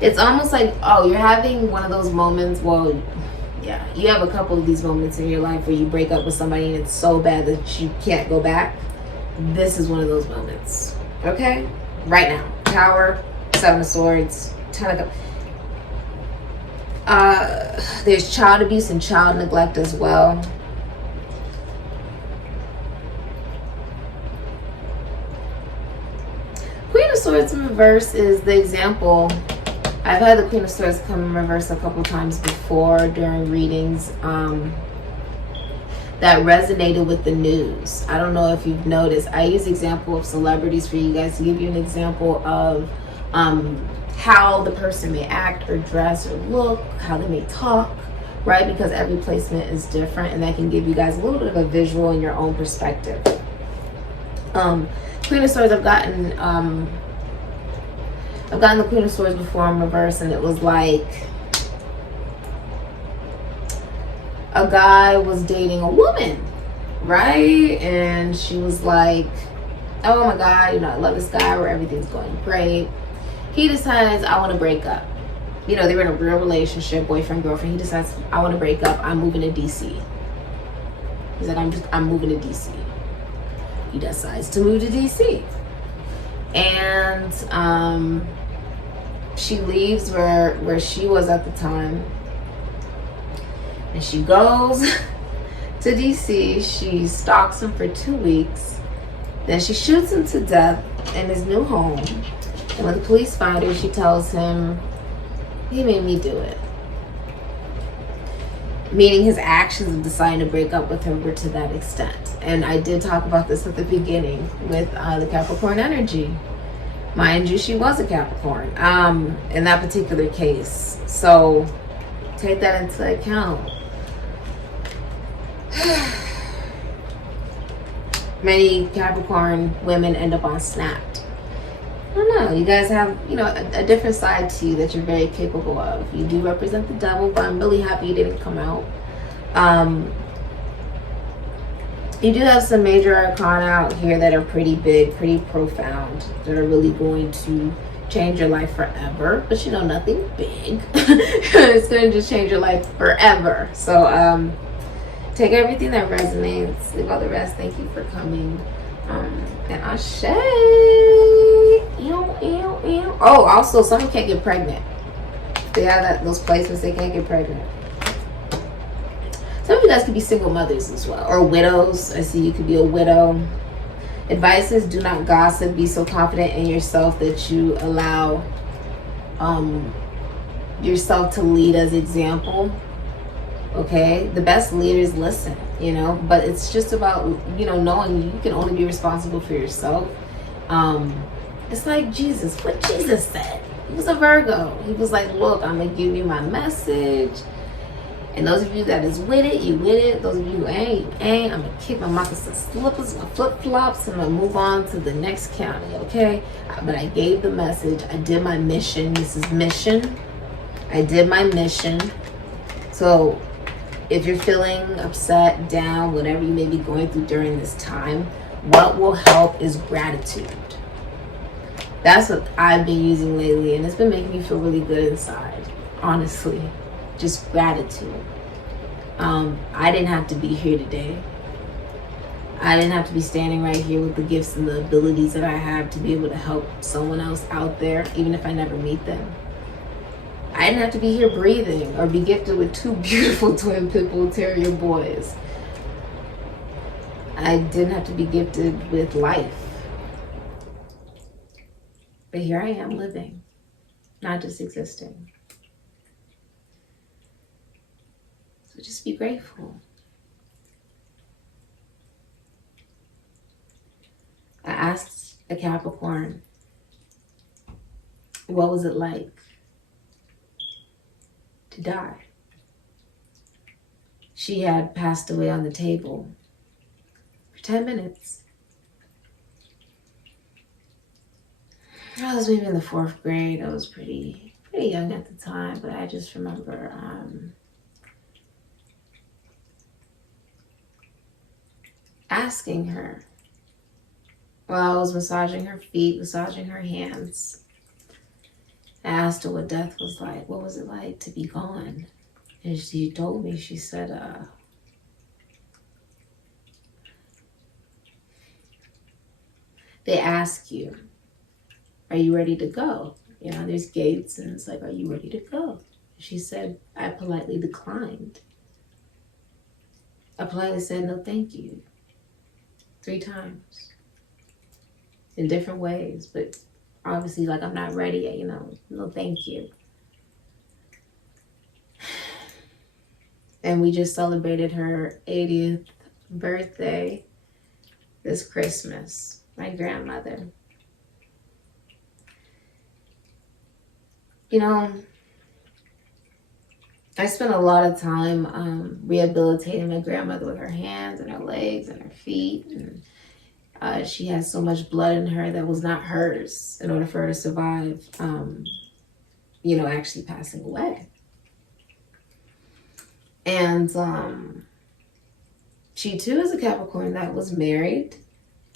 It's almost like, oh, you're having one of those moments. Well, yeah, you have a couple of these moments in your life where you break up with somebody and it's so bad that you can't go back. This is one of those moments. Okay? Right now. Tower, Seven of Swords, Ten of Cups. There's child abuse and child neglect as well. Queen of Swords in reverse is the example. I've had the Queen of Swords come in reverse a couple times before during readings that resonated with the news. I don't know if you've noticed. I use example of celebrities for you guys to give you an example of how the person may act or dress or look, how they may talk, right? Because every placement is different, and that can give you guys a little bit of a visual in your own perspective. Queen of Swords, I've gotten the Queen of Swords before in reverse, and it was like a guy was dating a woman, right? And she was like, oh my God, you know, I love this guy, where everything's going great. He decides, I want to break up. You know, they were in a real relationship, boyfriend, girlfriend. He decides, I want to break up. I'm moving to DC. He's like, I'm moving to DC. He decides to move to DC. And she leaves where she was at the time. And she goes to DC. She stalks him for 2 weeks. Then she shoots him to death in his new home. And when the police find her, she tells him, he made me do it. Meaning his actions of deciding to break up with her were to that extent. And I did talk about this at the beginning with the Capricorn energy. Mind you, she was a Capricorn in that particular case. So take that into account. Many Capricorn women end up on Snapped. I don't know. You guys have, you know, a different side to you that you're very capable of. You do represent the devil, but I'm really happy you didn't come out. You do have some major arcana out here that are pretty big, pretty profound, that are really going to change your life forever. But you know, nothing big. It's going to just change your life forever. So take everything that resonates, leave all the rest. Thank you for coming. And Ashe. Oh, also, someone can't get pregnant. They have those placements, they can't get pregnant. Some of you guys could be single mothers as well, or widows. I see you could be a widow. Advice is, do not gossip. Be so confident in yourself that you allow yourself to lead as example. Okay, the best leaders listen, you know, but it's just about, you know, knowing you can only be responsible for yourself. It's like Jesus, what Jesus said. He was a Virgo. He was like, look, I'm gonna give you my message, and those of you that is with it, you with it. Those of you who ain't, you ain't. I'm gonna kick my moccasin slippers, my flip-flops, and I'm gonna move on to the next county. Okay, but I gave the message. I did my mission. This is mission. I did my mission. So if you're feeling upset, down, whatever you may be going through during this time, what will help is gratitude. That's what I've been using lately, and it's been making me feel really good inside, honestly. Just gratitude. I didn't have to be here today. I didn't have to be standing right here with the gifts and the abilities that I have to be able to help someone else out there, even if I never meet them. I didn't have to be here breathing or be gifted with 2 beautiful twin pit bull terrier boys. I didn't have to be gifted with life. But here I am living, not just existing. So just be grateful. I asked a Capricorn, what was it like to die? She had passed away on the table for 10 minutes. I was maybe in the 4th grade. I was pretty young at the time, but I just remember asking her while I was massaging her feet, massaging her hands. I asked her what death was like. What was it like to be gone? And she told me, she said, they ask you, are you ready to go? You know, there's gates and it's like, are you ready to go? She said, I politely declined. I politely said, no, thank you. 3 times. In different ways, but obviously, like, I'm not ready yet, you know, no thank you. And we just celebrated her 80th birthday this Christmas, my grandmother. You know, I spent a lot of time rehabilitating my grandmother with her hands and her legs and her feet, and she had so much blood in her that was not hers in order for her to survive, you know, actually passing away. And she too is a Capricorn that was married,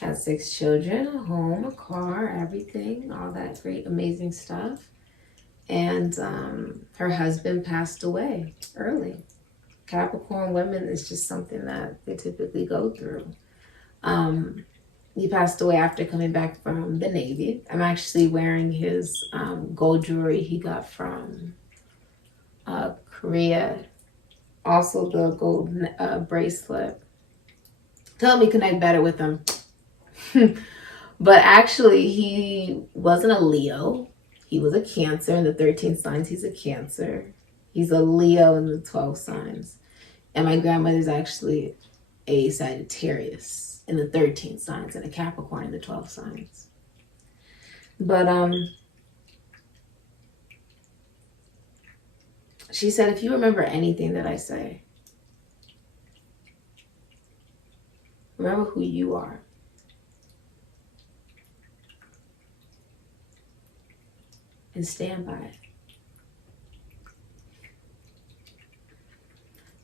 had 6 children, a home, a car, everything, all that great, amazing stuff. And her husband passed away early. Capricorn women is just something that they typically go through. He passed away after coming back from the Navy. I'm actually wearing his gold jewelry he got from Korea. Also the gold bracelet to help me connect better with him. But actually, he wasn't a Leo. He was a Cancer in the 13 signs. He's a Cancer. He's a Leo in the 12 signs. And my grandmother's actually a Sagittarius in the 13 signs and a Capricorn in the 12 signs. But she said, if you remember anything that I say, remember who you are. And stand by it.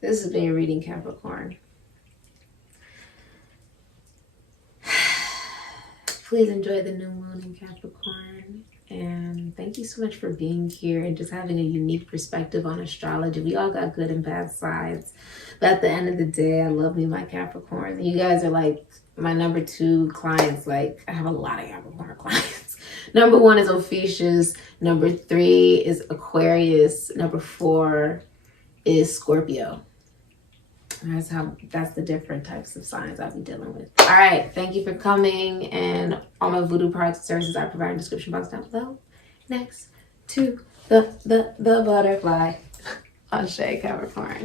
This has been your reading, Capricorn. Please enjoy the new moon in Capricorn. And thank you so much for being here and just having a unique perspective on astrology. We all got good and bad sides. But at the end of the day, I love me, my Capricorn. You guys are like my number 2 clients. Like, I have a lot of Capricorn clients. Number 1 is Ophiuchus. Number 3 is Aquarius. Number 4 is Scorpio. That's the different types of signs I'll be dealing with. All right, thank you for coming, and all my voodoo products and services I provide in the description box down below. Next to the butterfly on Shay Capricorn.